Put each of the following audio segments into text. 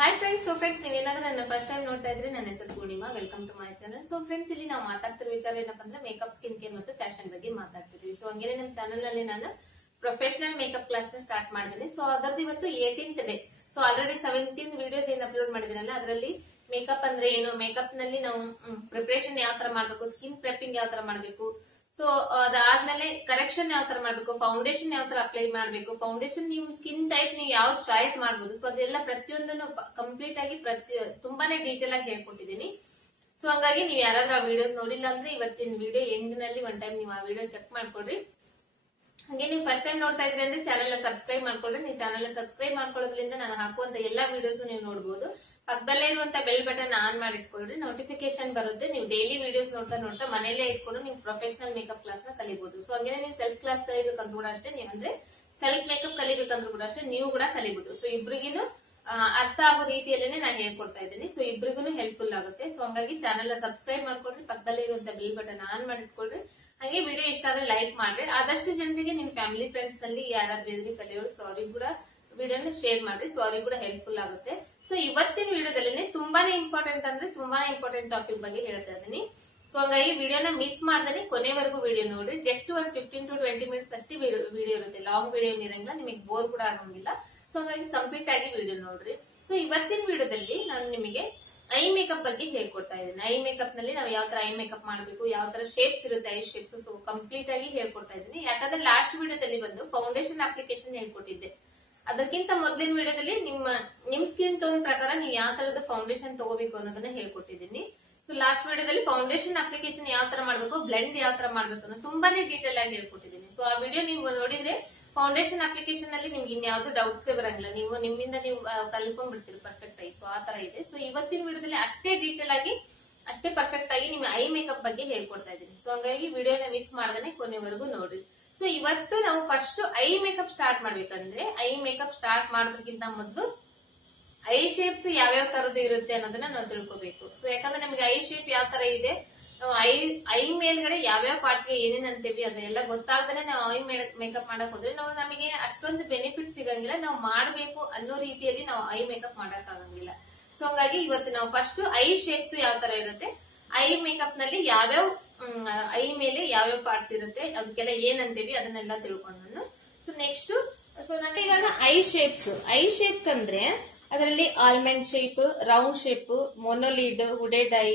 Hi friends. Friends ನೀವೇನಾದ್ರೂ ನನ್ನ first time ನೋಡ್ತಾ ಇದ್ರೆ ನನ್ನ ಹೆಸರು Poornima. Welcome to my channel. Friends ಇಲ್ಲಿ ನಾವು ಮಾತಾಡ್ತಿರೋ ವಿಚಾರ ಏನಪ್ಪಾ ಅಂದ್ರೆ ಮೇಕಪ್, ಸ್ಕಿನ್ ಕೇರ್ ಮತ್ತು ಫ್ಯಾಷನ್ ಬಗ್ಗೆ ಮಾತಾಡ್ತಿದ್ವಿ. ಹಂಗೇನೆ ನಮ್ಮ ಚಾನಲ್ ಅಲ್ಲಿ ನಾನು ಪ್ರೊಫೆಷನಲ್ ಮೇಕಪ್ ಕ್ಲಾಸ್ ನ ಸ್ಟಾರ್ಟ್ ಮಾಡಿದ್ದೀನಿ. ಅದರದ್ದು ಇವತ್ತು 18th ಡೇ. ಆಲ್ರೆಡಿ 17 ವಿಡಿಯೋಸ್ ಏನ್ ಅಪ್ಲೋಡ್ ಮಾಡಿದಿರಲ್ಲ, ಅದರಲ್ಲಿ ಮೇಕಪ್ ಅಂದ್ರೆ ಏನು, ಮೇಕಪ್ ನಲ್ಲಿ ನಾವು ಪ್ರಿಪರೇಷನ್ ಯಾವ ತರ ಮಾಡ್ಬೇಕು, ಸ್ಕಿನ್ ಪ್ರೆಪ್ಪಿಂಗ್ ಯಾವ ತರ ಮಾಡ್ಬೇಕು, ಅದಾದ್ಮೇಲೆ ಕರೆಕ್ಷನ್ ಯಾವ ತರ ಮಾಡ್ಬೇಕು, ಫೌಂಡೇಶನ್ ಯಾವ ತರ ಅಪ್ಲೈ ಮಾಡ್ಬೇಕು, ಫೌಂಡೇಶನ್ ನಿಮ್ ಸ್ಕಿನ್ ಟೈಪ್ ನೀವು ಯಾವ ಚಾಯ್ಸ್ ಮಾಡ್ಬೋದು, ಅದೆಲ್ಲ ಪ್ರತಿಯೊಂದನ್ನು ಕಂಪ್ಲೀಟ್ ಆಗಿ ತುಂಬಾನೇ ಡೀಟೇಲ್ ಆಗಿ ಹೇಳ್ಕೊಟ್ಟಿದ್ದೀನಿ. ಹಂಗಾಗಿ ನೀವು ಯಾರಾದ್ರೂ ಆ ವಿಡಿಯೋಸ್ ನೋಡಿಲ್ಲ ಅಂದ್ರೆ ಇವತ್ತಿನ ವಿಡಿಯೋ ಎಂಡ್ ನಲ್ಲಿ ಒನ್ ಟೈಮ್ ನೀವು ಆ ವಿಡಿಯೋ ಚೆಕ್ ಮಾಡ್ಕೊಡ್ರಿ. ಹಾಗೆ ನೀವು ಫಸ್ಟ್ ಟೈಮ್ ನೋಡ್ತಾ ಇದ್ರಿ ಅಂದ್ರೆ ಚಾನೆಲ್ ಸಬ್ಸ್ಕ್ರೈಬ್ ಮಾಡ್ಕೊಳ್ರಿ. ನೀವು ಚಾನೆಲ್ ಸಬ್ಸ್ಕ್ರೈಬ್ ಮಾಡ್ಕೊಳ್ಳೋದ್ರಿಂದ ನಾನು ಹಾಕುವಂತ ಎಲ್ಲಾ ವಿಡಿಯೋಸ್ ನೀವು ನೋಡಬಹುದು. ಪಕ್ಕದಲ್ಲೇ ಇರುವಂತ ಬೆಲ್ ಬಟನ್ ಆನ್ ಮಾಡಿ ಇಟ್ಕೊಳ್ರಿ, ನೋಟಿಫಿಕೇಶನ್ ಬರುತ್ತೆ. ನೀವು ಡೈಲಿ ವಿಡಿಯೋಸ್ ನೋಡ್ತಾ ಮನೇಲೆ ಇಟ್ಕೊಂಡು ನೀವು ಪ್ರೊಫೆಷನಲ್ ಮೇಕಪ್ ಕ್ಲಾಸ್ ನ ಕಲಿಬಹುದು. ಹಂಗೇನೆ ನೀವು ಸೆಲ್ಫ್ ಕ್ಲಾಸ್ ಕಲಿಬೇಕಂದ್ರೂ ಕೂಡ ಅಷ್ಟೇ, ನೀವು ಅಂದ್ರೆ ಸೆಲ್ಫ್ ಮೇಕಪ್ ಕಲಿಬೇಕಂದ್ರೂ ಕೂಡ ಅಷ್ಟೇ, ನೀವು ಕೂಡ ಕಲಿಬಹುದು. ಇಬ್ರಿಗಿನು ಅರ್ಥ ಆಗೋ ರೀತಿಯಲ್ಲೇನೆ ನಾನು ಹೇಳ್ಕೊಡ್ತಾ ಇದ್ದೀನಿ. ಇಬ್ರಿಗೂ ಹೆಲ್ಪ್ಫುಲ್ ಆಗುತ್ತೆ. ಹಂಗಾಗಿ ಚಾನೆಲ್ ಸಬ್ಸ್ಕ್ರೈಬ್ ಮಾಡ್ಕೊಳ್ರಿ, ಪಕ್ಕದಲ್ಲೇ ಇರುವಂತ ಬೆಲ್ ಬಟನ್ ಆನ್ ಮಾಡಿ ಇಟ್ಕೊಳ್ರಿ. ಹಾಗೆ ವಿಡಿಯೋ ಇಷ್ಟ ಆದ್ರೆ ಲೈಕ್ ಮಾಡ್ರಿ. ಆದಷ್ಟು ಜನರಿಗೆ ನಿಮ್ ಫ್ಯಾಮಿಲಿ ಫ್ರೆಂಡ್ಸ್ ನಲ್ಲಿ ಯಾರಾದ್ರೂ ಇದ್ರಿ ಕಲಿಯೋರು, ಅವ್ರಿಗೆ ಕೂಡ ವಿಡಿಯೋನ ಶೇರ್ ಮಾಡ್ರಿ. ಅವ್ರಿಗೆ ಕೂಡ ಹೆಲ್ಪ್ಫುಲ್ ಆಗುತ್ತೆ. ಇವತ್ತಿನ ವಿಡಿಯೋದಲ್ಲಿ ತುಂಬಾನೇ ಇಂಪಾರ್ಟೆಂಟ್ ಟಾಪಿಕ್ ಬಗ್ಗೆ ಹೇಳ್ತಾ ಇದ್ದೀನಿ. ಹಂಗಾಗಿ ವಿಡಿಯೋನ ಮಿಸ್ ಮಾಡ್ದೇನೆ ಕೊನೆವರೆಗೂ ವಿಡಿಯೋ ನೋಡ್ರಿ. ಜಸ್ಟ್ ಒಂದು 15 to 20 ಮಿನಿಟ್ಸ್ ಅಷ್ಟೇ ವಿಡಿಯೋ ಇರುತ್ತೆ, ಲಾಂಗ್ ವಿಡಿಯೋ ಇರಂಗಿಲ್ಲ, ನಿಮಗೆ ಬೋರ್ ಕೂಡ ಆಗಂಗಿಲ್ಲ. ಹಂಗಾಗಿ ಕಂಪ್ಲೀಟ್ ಆಗಿ ವಿಡಿಯೋ ನೋಡ್ರಿ. ಇವತ್ತಿನ ವಿಡಿಯೋದಲ್ಲಿ ನಾನು ನಿಮಗೆ ಐ ಮೇಕಪ್ ಬಗ್ಗೆ ಹೇಳ್ಕೊಡ್ತಾ ಇದ್ದೀನಿ. ಐ ಮೇಕಪ್ ನಲ್ಲಿ ನಾವು ಯಾವ ತರ ಐ ಮೇಕಪ್ ಮಾಡಬೇಕು, ಯಾವ ತರ ಶೇಪ್ಸ್ ಇರುತ್ತೆ ಐ ಶೇಪ್ಸ್, ಕಂಪ್ಲೀಟ್ ಆಗಿ ಹೇಳ್ಕೊಡ್ತಾ ಇದ್ದೀನಿ. ಯಾಕಂದ್ರೆ ಲಾಸ್ಟ್ ವಿಡಿಯೋದಲ್ಲಿ ಬಂದು ಫೌಂಡೇಶನ್ ಅಪ್ಲಿಕೇಶನ್ ಹೇಳ್ಕೊಟ್ಟಿದ್ದೆ. ಅದಕ್ಕಿಂತ ಮೊದಲಿನ ವಿಡಿಯೋದಲ್ಲಿ ನಿಮ್ ಸ್ಕಿನ್ ಟೋನ್ ಪ್ರಕಾರ ನೀವು ಯಾವ ತರದ ಫೌಂಡೇಶನ್ ತಗೋಬೇಕು ಅನ್ನೋದನ್ನ ಹೇಳ್ಕೊಟ್ಟಿದ್ದೀನಿ. ಲಾಸ್ಟ್ ವಿಡಿಯೋದಲ್ಲಿ ಫೌಂಡೇಶನ್ ಅಪ್ಲಿಕೇಶನ್ ಯಾವ ತರ ಮಾಡ್ಬೇಕು, ಬ್ಲೆಂಡ್ ಯಾವ ತರ ಮಾಡ್ಬೇಕು ಅನ್ನೋ ತುಂಬಾನೇ ಡೀಟೇಲ್ ಆಗಿ ಹೇಳ್ಕೊಟ್ಟಿದ್ದೀನಿ. ಆ ವಿಡಿಯೋ ನೀವು ನೋಡಿದ್ರೆ ಫೌಂಡೇಶನ್ ಅಪ್ಲಿಕೇಶನ್ ಅಲ್ಲಿ ನಿಮ್ಗೆ ಇನ್ಯಾವ್ದು ಡೌಟ್ಸ್ ಬರಂಗಿಲ್ಲ, ನೀವು ನಿಮ್ಮಿಂದ ನೀವು ಕಲ್ಕೊಂಡ್ ಬಿಡ್ತೀರಿ ಪರ್ಫೆಕ್ಟ್ ಆಗಿ. ಆ ತರ ಇದೆ. ಇವತ್ತಿನ ವಿಡಿಯೋದಲ್ಲಿ ಅಷ್ಟೇ ಡೀಟೇಲ್ ಆಗಿ, ಅಷ್ಟೇ ಪರ್ಫೆಕ್ಟ್ ಆಗಿ ನಿಮ್ಮ ಐ ಮೇಕಪ್ ಬಗ್ಗೆ ಹೇಳ್ಕೊಡ್ತಾ ಇದ್ದೀನಿ. ಹಂಗಾಗಿ ವಿಡಿಯೋನ ಮಿಸ್ ಮಾಡದೇನೆ ಕೊನೆವರೆಗೂ ನೋಡ್ರಿ. ಇವತ್ತು ನಾವು ಫಸ್ಟ್ ಐ ಮೇಕಪ್ ಸ್ಟಾರ್ಟ್ ಮಾಡ್ಬೇಕಂದ್ರೆ, ಐ ಮೇಕಪ್ ಸ್ಟಾರ್ಟ್ ಮಾಡೋದಕ್ಕಿಂತ ಮೊದಲು ಐ ಶೇಪ್ಸ್ ಯಾವ್ಯಾವ ತರದ್ದು ಇರುತ್ತೆ ಅನ್ನೋದನ್ನ ನಾವು ತಿಳ್ಕೊಬೇಕು. ಯಾಕಂದ್ರೆ ನಮಗೆ ಐ ಶೇಪ್ ಯಾವ ತರ ಇದೆ, ನಾವು ಐ ಮೇಲ್ಗಡೆ ಯಾವ್ಯಾವ ಪಾರ್ಟ್ಸ್ ಗೆ ಏನೇನ್ ಅಂತೀವಿ ಅದೆಲ್ಲ ಗೊತ್ತಾಗ್ದೇ ನಾವು ಐ ಮೇಕಪ್ ಮಾಡಕ್ ಹೋದ್ರೆ ನಮಗೆ ಅಷ್ಟೊಂದು ಬೆನಿಫಿಟ್ ಸಿಗಂಗಿಲ್ಲ. ನಾವು ಮಾಡ್ಬೇಕು ಅನ್ನೋ ರೀತಿಯಲ್ಲಿ ನಾವು ಐ ಮೇಕಪ್ ಮಾಡಕ್ ಆಗಂಗಿಲ್ಲ. ಹಂಗಾಗಿ ಇವತ್ತು ನಾವು ಫಸ್ಟ್ ಐ ಶೇಪ್ಸ್ ಯಾವ ತರ ಇರುತ್ತೆ, ಐ ಮೇಕಪ್ ನಲ್ಲಿ ಯಾವ್ಯಾವ ಐ ಮೇಲೆ ಯಾವ್ಯಾವ ಪಾರ್ಟ್ಸ್ ಇರುತ್ತೆ, ಅದಕ್ಕೆಲ್ಲ ಏನ್ ಅಂತೀವಿ ಅದನ್ನೆಲ್ಲ ತಿಳ್ಕೊಂಡು ನೆಕ್ಸ್ಟ್ ನನಗೆ ಇವಾಗ ಐ ಶೇಪ್ಸ್ ಅಂದ್ರೆ ಅದರಲ್ಲಿ almond shape, round shape, monolid, hooded eye,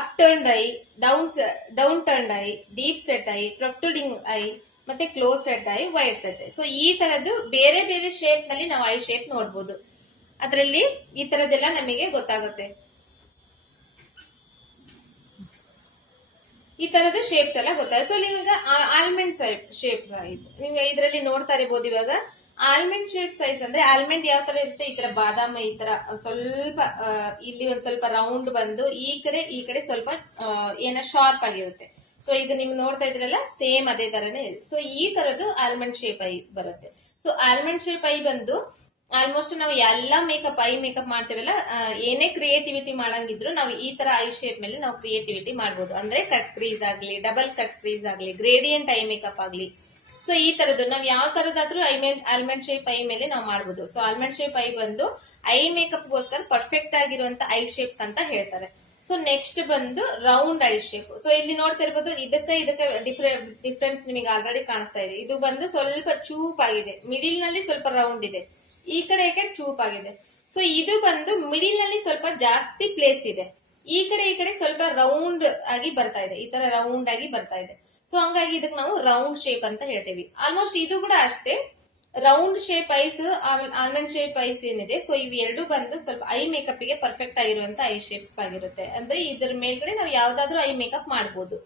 upturned eye, downturned eye, deep set eye, protruding eye, ಮತ್ತೆ close set eye, wide set eye. ಈ ತರದ್ದು ಬೇರೆ ಬೇರೆ ಶೇಪ್ ನಲ್ಲಿ ನಾವು ಐ ಶೇಪ್ ನೋಡ್ಬೋದು. ಅದರಲ್ಲಿ ಈ ತರದೆಲ್ಲ ನಮಗೆ ಗೊತ್ತಾಗುತ್ತೆ. ಈ ತರದ ಶೇಪ್ಸ್ ಎಲ್ಲ ಗೊತ್ತಾಗುತ್ತೆ. ಇವಾಗ ಆಲ್ಮಂಡ್ ಶೇಪ್ ನೀವು ಇದರಲ್ಲಿ ನೋಡ್ತಾ ಇರಬಹುದು. ಇವಾಗ ಆಲ್ಮಂಡ್ ಶೇಪ್ ಸೈಜ್ ಅಂದ್ರೆ ಆಲ್ಮಂಡ್ ಯಾವ ತರ ಇರುತ್ತೆ, ಈ ತರ ಬಾದಾಮ ಈ ತರ ಸ್ವಲ್ಪ ಇಲ್ಲಿ ಒಂದ್ ಸ್ವಲ್ಪ ರೌಂಡ್ ಬಂದು ಈ ಕಡೆ ಸ್ವಲ್ಪ ಏನೋ ಶಾರ್ಪ್ ಆಗಿರುತ್ತೆ. ಇದು ನಿಮ್ಗೆ ನೋಡ್ತಾ ಇದ್ರಲ್ಲ ಸೇಮ್ ಅದೇ ತರನೇ ಇದೆ. ಈ ತರದ್ದು ಆಲ್ಮಂಡ್ ಶೇಪ್ ಐ ಬರುತ್ತೆ. ಆಲ್ಮಂಡ್ ಶೇಪ್ ಐ ಬಂದು ಆಲ್ಮೋಸ್ಟ್ ನಾವು ಎಲ್ಲಾ ಐ ಮೇಕಪ್ ಮಾಡ್ತೀವಲ್ಲ, ಏನೇ ಕ್ರಿಯೇಟಿವಿಟಿ ಮಾಡಂಗಿದ್ರು ನಾವು ಈ ತರ ಐ ಶೇಪ್ ಮೇಲೆ ನಾವು ಕ್ರಿಯೇಟಿವಿಟಿ ಮಾಡಬಹುದು. ಅಂದ್ರೆ ಕಟ್ ಕ್ರೀಸ್ ಆಗ್ಲಿ, ಡಬಲ್ ಕಟ್ ಕ್ರೀಸ್ ಆಗ್ಲಿ, ಗ್ರೇಡಿಯಂಟ್ ಐ ಮೇಕಪ್ ಆಗ್ಲಿ, ಈ ತರದ್ದು ನಾವ್ ಯಾವ ತರದಾದ್ರೂ ಆಲ್ಮಂಡ್ ಶೇಪ್ ಐ ಮೇಲೆ ನಾವು ಮಾಡಬಹುದು. ಆಲ್ಮಂಡ್ ಶೇಪ್ ಐ ಬಂದು ಐ ಮೇಕಪ್ ಗೋಸ್ಕರ ಪರ್ಫೆಕ್ಟ್ ಆಗಿರುವಂತ ಐ ಶೇಪ್ಸ್ ಅಂತ ಹೇಳ್ತಾರೆ. ನೆಕ್ಸ್ಟ್ ಬಂದು ರೌಂಡ್ ಐ ಶೇಪ್. ಇಲ್ಲಿ ನೋಡ್ತಾ ಇರ್ಬೋದು, ಇದಕ್ಕೆ ಡಿಫ್ರೆನ್ಸ್ ನಿಮಗೆ ಆಲ್ರೆಡಿ ಕಾಣಿಸ್ತಾ ಇದೆ. ಇದು ಬಂದು ಸ್ವಲ್ಪ ಚೂಪ್ ಆಗಿದೆ, ಮಿಡಿಲ್ ನಲ್ಲಿ ಸ್ವಲ್ಪ ರೌಂಡ್ ಇದೆ, ಈ ಕಡೆ ಚೂಪ್ ಆಗಿದೆ. ಇದು ಬಂದು ಮಿಡಿಲ್ ನಲ್ಲಿ ಸ್ವಲ್ಪ ಜಾಸ್ತಿ ಪ್ಲೇಸ್ ಇದೆ, ಈ ಕಡೆ ಸ್ವಲ್ಪ ರೌಂಡ್ ಆಗಿ ಬರ್ತಾ ಇದೆ, ಈ ತರ ರೌಂಡ್ ಆಗಿ ಬರ್ತಾ ಇದೆ. ಹಂಗಾಗಿ ಇದಕ್ಕೆ ನಾವು ರೌಂಡ್ ಶೇಪ್ ಅಂತ ಹೇಳ್ತೇವೆ. ಆಲ್ಮೋಸ್ಟ್ ಇದು ಕೂಡ ಅಷ್ಟೇ, round shape ice, almond shape ice ಏನಿದೆ, ಇವು ಎರಡು ಬಂದು ಸ್ವಲ್ಪ ಐ ಮೇಕಪ್ ಗೆ ಪರ್ಫೆಕ್ಟ್ ಆಗಿರುವಂತ ಐ ಶೇಪ್ಸ್ ಆಗಿರುತ್ತೆ. ಅಂದ್ರೆ ಇದ್ರ ಮೇಲ್ಗಡೆ ನಾವು ಯಾವ್ದಾದ್ರು ಐ ಮೇಕಪ್ ಮಾಡಬಹುದು.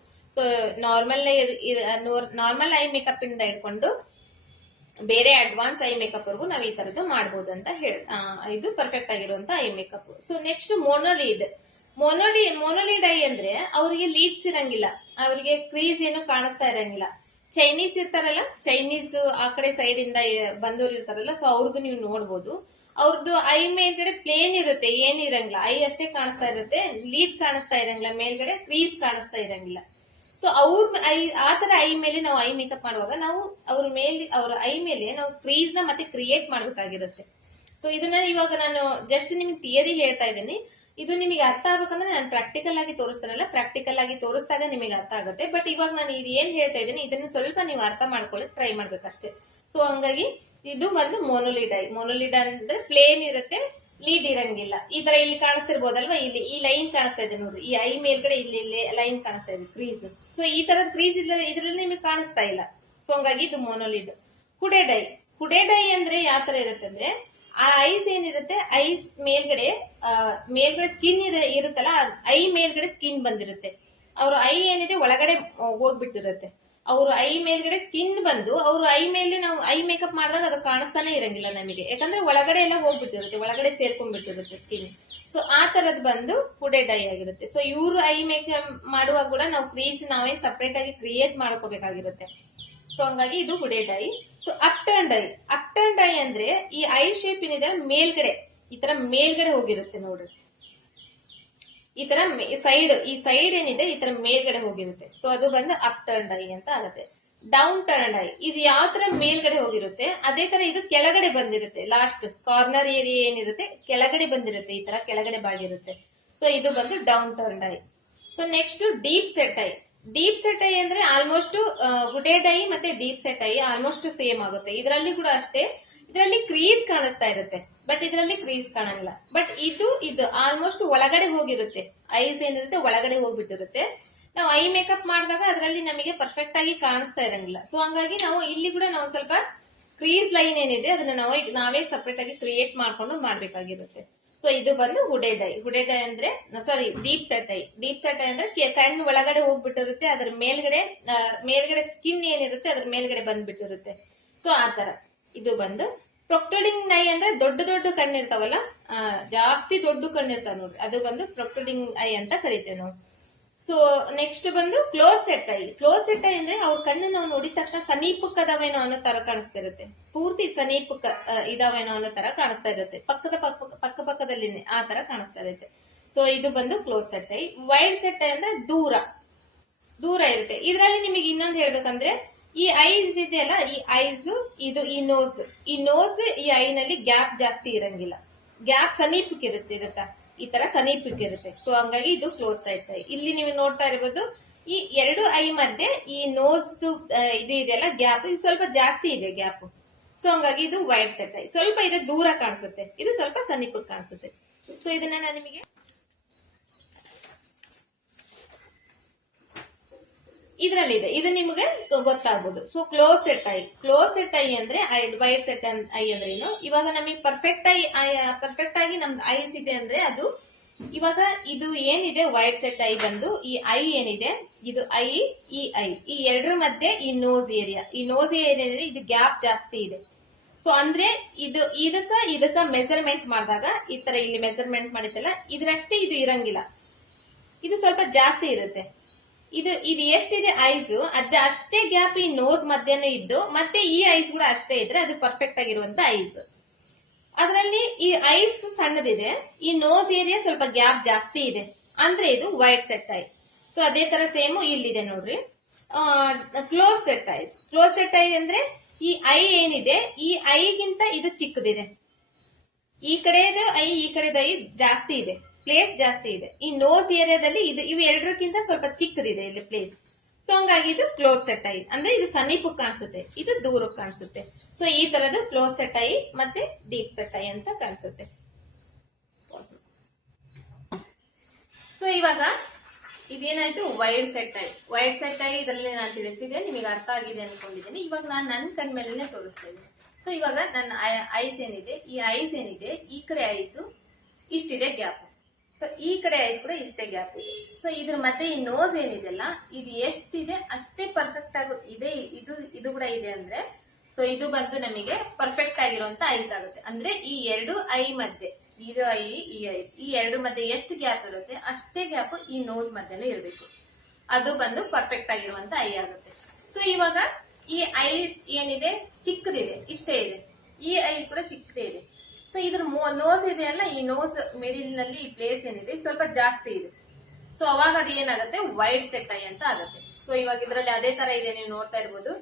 ನಾರ್ಮಲ್ ಐ ಮೇಕಪ್ ಇಂದ ಇಟ್ಕೊಂಡು ಬೇರೆ ಅಡ್ವಾನ್ಸ್ ಐ ಮೇಕಪ್ ವರ್ಗು ನಾವು ಈ ತರದ್ದು ಮಾಡಬಹುದು ಅಂತ ಇದು ಪರ್ಫೆಕ್ಟ್ ಆಗಿರುವಂತ ಐ ಮೇಕಪ್. ನೆಕ್ಸ್ಟ್ ಮೊನೋಲಿಡ್ ಐ ಅಂದ್ರೆ ಅವರಿಗೆ ಲೀಡ್ಸ್ ಇರಂಗಿಲ್ಲ, ಅವರಿಗೆ ಕ್ರೀಸ್ ಏನು ಕಾಣಿಸ್ತಾ ಇರಂಗಿಲ್ಲ. ಚೈನೀಸ್ ಇರ್ತಾರಲ್ಲ, ಚೈನೀಸ್ ಆ ಕಡೆ ಸೈಡ್ ಇಂದ ಬಂದವರು ಇರ್ತಾರಲ್ಲ, ಅವ್ರದ್ದು ನೀವು ನೋಡ್ಬೋದು. ಅವ್ರದ್ದು ಐ ಮೇಲ್ಗಡೆ ಪ್ಲೇನ್ ಇರುತ್ತೆ, ಏನಿರಂಗಿಲ್ಲ, ಐ ಅಷ್ಟೇ ಕಾಣಿಸ್ತಾ ಇರುತ್ತೆ, ಲೀಡ್ ಕಾಣಿಸ್ತಾ ಇರಂಗಿಲ್ಲ, ಮೇಲ್ಗಡೆ ಕ್ರೀಸ್ ಕಾಣಿಸ್ತಾ ಇರಂಗಿಲ್ಲ. ಆ ತರ ಐ ಮೇಲೆ ನಾವು ಐ ಮೇಕಪ್ ಮಾಡುವಾಗ ನಾವು ಅವ್ರ ಐ ಮೇಲೆ ನಾವು ಕ್ರೀಸ್ ನ ಮತ್ತೆ ಕ್ರಿಯೇಟ್ ಮಾಡ್ಬೇಕಾಗಿರುತ್ತೆ. ಸೊ ಇದನ್ನ ಇವಾಗ ನಾನು ಜಸ್ಟ್ ನಿಮ್ಗೆ ಥಿಯರಿ ಹೇಳ್ತಾ ಇದ್ದೀನಿ. ಇದು ನಿಮಗೆ ಅರ್ಥ ಆಗ್ಬೇಕಂದ್ರೆ ನಾನು ಪ್ರಾಕ್ಟಿಕಲ್ ಆಗಿ ತೋರಿಸ್ತಾನಲ್ಲ, ಪ್ರಾಕ್ಟಿಕಲ್ ಆಗಿ ತೋರಿಸಿದಾಗ ನಿಮಗೆ ಅರ್ಥ ಆಗುತ್ತೆ. ಬಟ್ ಇವಾಗ ನಾನು ಇದು ಏನ್ ಹೇಳ್ತಾ ಇದ್ದೀನಿ ಇದನ್ನ ಸ್ವಲ್ಪ ನೀವು ಅರ್ಥ ಮಾಡ್ಕೊಳ್ಳಿ ಟ್ರೈ ಮಾಡ್ಬೇಕಷ್ಟೇ. ಸೊ ಹಂಗಾಗಿ ಇದು ಒಂದು ಮೊನೊಲಿಡ್ ಐ. ಮೊನೊಲಿಡ್ ಅಂದ್ರೆ ಪ್ಲೇನ್ ಇರುತ್ತೆ, ಲೀಡ್ ಇರಂಗಿಲ್ಲ. ಈ ತರ ಇಲ್ಲಿ ಕಾಣಿಸ್ತಿರ್ಬೋದಲ್ವಾ, ಇಲ್ಲಿ ಈ ಲೈನ್ ಕಾಣಿಸ್ತಾ ಇದೆ ನೋಡ್ರಿ, ಈ ಐ ಮೇಲ್ಗಡೆ ಇಲ್ಲಿ ಲೈನ್ ಕಾಣಿಸ್ತಾ ಇದೆ, ಕ್ರೀಸ್. ಸೊ ಈ ತರದ ಕ್ರೀಸ್ ಇದ್ರಲ್ಲಿ ನಿಮಗೆ ಕಾಣಿಸ್ತಾ ಇಲ್ಲ. ಸೊ ಹಂಗಾಗಿ ಇದು ಮೊನೊಲಿಡ್. ಹುಡೆಡ್ ಐ. ಹುಡೆಡ್ ಐ ಅಂದ್ರೆ ಯಾವ ತರ ಇರುತ್ತೆ ಅಂದ್ರೆ, ಆ ಐಸ್ ಏನಿರುತ್ತೆ, ಐಸ್ ಮೇಲ್ಗಡೆ ಸ್ಕಿನ್ ಇರುತ್ತಲ್ಲ, ಐ ಮೇಲ್ಗಡೆ ಸ್ಕಿನ್ ಬಂದಿರುತ್ತೆ. ಅವ್ರ ಐ ಏನಿದೆ ಒಳಗಡೆ ಹೋಗ್ಬಿಟ್ಟಿರುತ್ತೆ. ಅವ್ರ ಐ ಮೇಲ್ಗಡೆ ಸ್ಕಿನ್ ಬಂದು ಅವ್ರ ಐ ಮೇಲೆ ನಾವು ಐ ಮೇಕಪ್ ಮಾಡಿದಾಗ ಅದು ಕಾಣಿಸ್ತಾನೆ ಇರಂಗಿಲ್ಲ ನಮಗೆ, ಯಾಕಂದ್ರೆ ಒಳಗಡೆ ಎಲ್ಲ ಹೋಗ್ಬಿಟ್ಟಿರುತ್ತೆ, ಒಳಗಡೆ ಸೇರ್ಕೊಂಡ್ಬಿಟ್ಟಿರುತ್ತೆ ಸ್ಕಿನ್. ಸೊ ಆ ತರದ್ ಬಂದು ಹುಡೆಡ್ ಐ ಆಗಿರುತ್ತೆ. ಸೊ ಇವ್ರು ಐ ಮೇಕಪ್ ಮಾಡುವಾಗ ಕೂಡ ನಾವು ಕ್ರೀಸ್ ನಾವೇ ಸಪರೇಟ್ ಆಗಿ ಕ್ರಿಯೇಟ್ ಮಾಡ್ಕೋಬೇಕಾಗಿರುತ್ತೆ. ಸೊ ಹಂಗಾಗಿ ಇದು hooded eye. So upturned eye. Upturned eye ಅಂದ್ರೆ ಈ ಐ ಶೇಪ್ ಏನಿದೆ ಮೇಲ್ಗಡೆ ಈ ತರ ಮೇಲ್ಗಡೆ ಹೋಗಿರುತ್ತೆ ನೋಡ್ರಿ, ಈ ತರ ಈ ಸೈಡ್ ಏನಿದೆ ಈ ತರ ಮೇಲ್ಗಡೆ ಹೋಗಿರುತ್ತೆ. ಸೊ ಅದು ಬಂದು ಅಪ್ಟರ್ನ್ಡ್ ಐ ಅಂತ ಆಗುತ್ತೆ. Down turned I. ಇದು ಯಾವ ತರ ಮೇಲ್ಗಡೆ ಹೋಗಿರುತ್ತೆ ಅದೇ ತರ ಇದು ಕೆಳಗಡೆ ಬಂದಿರುತ್ತೆ. ಲಾಸ್ಟ್ ಕಾರ್ನರ್ ಏರಿಯಾ ಏನಿರುತ್ತೆ ಕೆಳಗಡೆ ಬಂದಿರುತ್ತೆ, ಈ ತರ ಕೆಳಗಡೆ ಬಾಗಿರುತ್ತೆ. ಸೊ ಇದು ಬಂದು down turned I. So next deep set I. Deep set I ಅಂದ್ರೆ ಆಲ್ಮೋಸ್ಟ್ ಹುಡೆಡ್ ಐ ಮತ್ತೆ deep set I almost same ಆಗುತ್ತೆ. ಇದರಲ್ಲಿ ಕೂಡ ಅಷ್ಟೇ, ಇದರಲ್ಲಿ ಕ್ರೀಸ್ ಕಾಣಿಸ್ತಾ ಇರುತ್ತೆ, ಬಟ್ ಇದರಲ್ಲಿ ಕ್ರೀಸ್ ಕಾಣಂಗಿಲ್ಲ. ಬಟ್ ಇದು ಆಲ್ಮೋಸ್ಟ್ ಒಳಗಡೆ ಹೋಗಿರುತ್ತೆ, ಐಸ್ ಏನಿರುತ್ತೆ ಒಳಗಡೆ ಹೋಗ್ಬಿಟ್ಟಿರುತ್ತೆ. ನಾವು ಐ ಮೇಕಪ್ ಮಾಡಿದಾಗ ಅದರಲ್ಲಿ ನಮಗೆ ಪರ್ಫೆಕ್ಟ್ ಆಗಿ ಕಾಣಿಸ್ತಾ ಇರಂಗಿಲ್ಲ. ಸೊ ಹಂಗಾಗಿ ನಾವು ಇಲ್ಲಿ ಕೂಡ ನಾವು ಸ್ವಲ್ಪ ಕ್ರೀಸ್ ಲೈನ್ ಏನಿದೆ ಅದನ್ನ ನಾವೇ ಸಪರೇಟ್ ಆಗಿ ಕ್ರಿಯೇಟ್ ಮಾಡ್ಕೊಂಡು ಮಾಡ್ಬೇಕಾಗಿರುತ್ತೆ. ಸೊ ಇದು ಬಂದು ಹುಡೆಡ್ ಐ. ಹುಡೆಡ್ ಐ ಅಂದ್ರೆ deep set I. Deep set I ಅಂದ್ರೆ ಕಣ್ಣು ಒಳಗಡೆ ಹೋಗ್ಬಿಟ್ಟಿರುತ್ತೆ, ಅದ್ರ ಮೇಲ್ಗಡೆ ಸ್ಕಿನ್ ಏನಿರುತ್ತೆ ಅದ್ರ ಮೇಲ್ಗಡೆ ಬಂದ್ಬಿಟ್ಟಿರುತ್ತೆ. ಸೊ ಆತರ ಇದು ಬಂದು ಪ್ರೊಕ್ಟೂಡಿಂಗ್ ಐ ಅಂದ್ರೆ ದೊಡ್ಡ ದೊಡ್ಡ ಕಣ್ಣಿರ್ತಾವಲ್ಲ, ಜಾಸ್ತಿ ದೊಡ್ಡ ಕಣ್ಣಿರ್ತಾವ ನೋಡ್ರಿ, ಅದು ಬಂದು ಪ್ರೊಕ್ಟೂಡಿಂಗ್ ಐ ಅಂತ ಕರಿತೇವೆ ನಾವು. ಸೊ ನೆಕ್ಸ್ಟ್ ಬಂದು close set I. Close set I ಅಂದ್ರೆ ಅವ್ರ ಕಣ್ಣು ನಾವು ನೋಡಿದ ತಕ್ಷಣ ಸಮೀಪಕ್ಕದವೇನೋ ಅನ್ನೋ ತರ ಕಾಣಿಸ್ತಾ ಇರುತ್ತೆ, ಪೂರ್ತಿ ಸಮೀಪಕ್ಕ ಇದಾವೇನೋ ಅನ್ನೋ ತರ ಕಾಣಿಸ್ತಾ ಇರುತ್ತೆ, ಪಕ್ಕದಲ್ಲಿ ಆ ತರ ಕಾಣಿಸ್ತಾ ಇರುತ್ತೆ. ಸೊ ಇದು ಬಂದು close set eye. Wide set I ಅಂದ್ರೆ ದೂರ ಇರುತ್ತೆ. ಇದರಲ್ಲಿ ನಿಮಗೆ ಇನ್ನೊಂದು ಹೇಳ್ಬೇಕಂದ್ರೆ, ಈ ಐಸ್ ಇದೆಯಲ್ಲ, ಈ ಐಸ್ ಈ ನೋಸ್ ಈ ಐನಲ್ಲಿ ಗ್ಯಾಪ್ ಜಾಸ್ತಿ ಇರಂಗಿಲ್ಲ, ಗ್ಯಾಪ್ ಸಮೀಪಕ್ಕೆ ಇರುತ್ತಾ, ಈ ತರ ಸಮೀಪಕ್ಕೆ ಇರುತ್ತೆ. ಸೊ ಹಂಗಾಗಿ ಇದು ಕ್ಲೋಸ್ ಸೆಟ್ ಐ. ಇಲ್ಲಿ ನೀವು ನೋಡ್ತಾ ಇರಬಹುದು ಈ ಎರಡು ಐ ಮಧ್ಯೆ ಈ ನೋಸ್ ಇದು ಇದೆಯಲ್ಲ ಗ್ಯಾಪ್, ಇದು ಸ್ವಲ್ಪ ಜಾಸ್ತಿ ಇದೆ ಗ್ಯಾಪ್. ಸೊ ಹಂಗಾಗಿ ಇದು ವೈಡ್ ಸೆಟ್ ಐ. ಸ್ವಲ್ಪ ಇದು ದೂರ ಕಾಣಿಸುತ್ತೆ, ಇದು ಸ್ವಲ್ಪ ಸಮೀಪಕ್ಕೆ ಕಾಣಿಸುತ್ತೆ. ಸೊ ಇದನ್ನ ನಾನು ನಿಮಗೆ ಇದ್ರಲ್ಲಿದೆ, ಇದು ನಿಮಗೆ ಗೊತ್ತಾಗ್ಬೋದು. ಸೊ ಕ್ಲೋಸ್ ಸೆಟ್ ಐ ಅಂದ್ರೆ ವೈಡ್ ಸೆಟ್ ಐ ಅಂದ್ರೆ ಏನು, ಇವಾಗ ನಮಗೆ ಪರ್ಫೆಕ್ಟ್ ಆಗಿ ನಮ್ದು ಐಸ್ ಇದೆ ಅಂದ್ರೆ ಅದು ಇವಾಗ ಇದು ಏನಿದೆ ವೈಡ್ ಸೆಟ್ ಐ ಬಂದು ಈ ಐ ಏನಿದೆ ಇದು ಈ ಎರಡರ ಮಧ್ಯೆ ಈ ನೋಸ್ ಏರಿಯಾ ಇದೆ, ಇದು ಗ್ಯಾಪ್ ಜಾಸ್ತಿ ಇದೆ. ಸೊ ಅಂದ್ರೆ ಇದಕ್ಕ ಮೆಜರ್ಮೆಂಟ್ ಮಾಡಿದಾಗ ಈ ತರ ಇಲ್ಲಿ ಮೆಜರ್ಮೆಂಟ್ ಮಾಡಿತ್ತಲ್ಲ, ಇದ್ರಷ್ಟೇ ಇದು ಇರಂಗಿಲ್ಲ, ಇದು ಸ್ವಲ್ಪ ಜಾಸ್ತಿ ಇರುತ್ತೆ. ಇದು ಎಷ್ಟಿದೆ ಐಸ್ ಅಷ್ಟೇ ಗ್ಯಾಪ್ ಈ ನೋಸ್ ಮಧ್ಯನೂ ಇದ್ದು, ಮತ್ತೆ ಈ ಐಸ್ ಕೂಡ ಅಷ್ಟೇ ಇದ್ರೆ ಅದು ಪರ್ಫೆಕ್ಟ್ ಆಗಿರುವಂತ ಐಸ್. ಅದರಲ್ಲಿ ಈ ಐಸ್ ಸಣ್ಣದಿದೆ, ಈ ನೋಸ್ ಏರಿಯಾ ಸ್ವಲ್ಪ ಗ್ಯಾಪ್ ಜಾಸ್ತಿ ಇದೆ, ಅಂದ್ರೆ ಇದು ವೈಡ್ ಸೆಟ್ ಐ. ಸೊ ಅದೇ ತರ ಸೇಮ್ ಇಲ್ಲಿದೆ ನೋಡ್ರಿ ಕ್ಲೋಸ್ ಸೆಟ್ ಐ ಅಂದ್ರೆ ಈ ಐ ಏನಿದೆ ಈ ಐಗಿಂತ ಇದು ಚಿಕ್ಕದಿದೆ, ಈ ಕಡೆದು ಐ ಜಾಸ್ತಿ ಇದೆ, ಪ್ಲೇಸ್ ಜಾಸ್ತಿ ಇದೆ. ಈ ನೋಸ್ ಏರಿಯಾದಲ್ಲಿ ಇವು ಎರಡಕ್ಕಿಂತ ಸ್ವಲ್ಪ ಚಿಕ್ಕದಿದೆ ಇಲ್ಲಿ ಪ್ಲೇಸ್. ಸೊ ಹಂಗಾಗಿ ಇದು ಕ್ಲೋಸ್ ಸೆಟ್ ಐ ಅಂದ್ರೆ ಇದು ಸಮೀಪಕ್ಕೆ ಕಾಣಿಸುತ್ತೆ, ಇದು ದೂರಕ್ಕೆ ಕಾಣಿಸುತ್ತೆ. ಸೊ ಈ ತರದ್ದು ಕ್ಲೋಸ್ ಸೆಟ್ ಐ ಮತ್ತೆ ಡೀಪ್ ಸೆಟ್ ಐ ಅಂತ ಕಾಣಿಸುತ್ತೆ. ಸೊ ಇವಾಗ ಇದೇನಾಯ್ತು ವೈಡ್ ಸೆಟ್ ಐ ಇದರಲ್ಲಿ ನಾನು ತಿಳಿಸಿದೆ, ನಿಮಗೆ ಅರ್ಥ ಆಗಿದೆ ಅನ್ಕೊಂಡಿದ್ದೀನಿ. ಇವಾಗ ನಾನು ನನ್ನ ಕಣ್ ಮೇಲೆನೆ ತೋರಿಸ್ತಾ ಇದ್ದೀನಿ. ಸೊ ಇವಾಗ ನನ್ನ ಐಸ್ ಏನಿದೆ ಈ ಕಡೆ ಐಸು ಇಷ್ಟಿದೆ ಗ್ಯಾಪ್, ಸೊ ಈ ಕಡೆ ಐಸ್ ಕೂಡ ಇಷ್ಟೇ ಗ್ಯಾಪ್ ಇದೆ. ಸೊ ಇದ್ರ ಮತ್ತೆ ಈ ನೋಸ್ ಏನಿದೆಲ್ಲ ಇದು ಎಷ್ಟಿದೆ ಅಷ್ಟೇ ಪರ್ಫೆಕ್ಟ್ ಆಗಿ ಇದೆ, ಇದು ಕೂಡ ಇದೆ ಅಂದ್ರೆ ಸೊ ಇದು ಬಂದು ನಮಗೆ ಪರ್ಫೆಕ್ಟ್ ಆಗಿರುವಂತ ಐಸ್ ಆಗುತ್ತೆ. ಅಂದ್ರೆ ಈ ಎರಡು ಐ ಮಧ್ಯೆ ಈ ಎರಡು ಮಧ್ಯೆ ಎಷ್ಟು ಗ್ಯಾಪ್ ಇರುತ್ತೆ ಅಷ್ಟೇ ಗ್ಯಾಪ್ ಈ ನೋಸ್ ಮಧ್ಯೆನೂ ಇರಬೇಕು, ಅದು ಬಂದು ಪರ್ಫೆಕ್ಟ್ ಆಗಿರುವಂತ ಐ ಆಗುತ್ತೆ. ಸೊ ಇವಾಗ ಈ ಐ ಏನಿದೆ ಚಿಕ್ಕದಿದೆ, ಇಷ್ಟೇ ಇದೆ, ಈ ಐಸ್ ಕೂಡ ಚಿಕ್ಕದೇ ಇದೆ. ಸೊ ಇದ್ರ ನೋಸ್ ಇದೆಯಲ್ಲ, ಈ ನೋಸ್ ಮಿಡಿಲ್ ನಲ್ಲಿ ಈ ಪ್ಲೇಸ್ ಏನಿದೆ ಸ್ವಲ್ಪ ಜಾಸ್ತಿ ಇದೆ. ಸೊ ಅವಾಗ ಅದು ಏನಾಗುತ್ತೆ ವೈಡ್ ಸೆಟ್ ಐ ಅಂತ ಆಗುತ್ತೆ. ಸೊ ಇವಾಗ ಇದರಲ್ಲಿ ಅದೇ ತರ ಇದೆ, ನೀವು ನೋಡ್ತಾ ಇರ್ಬೋದು,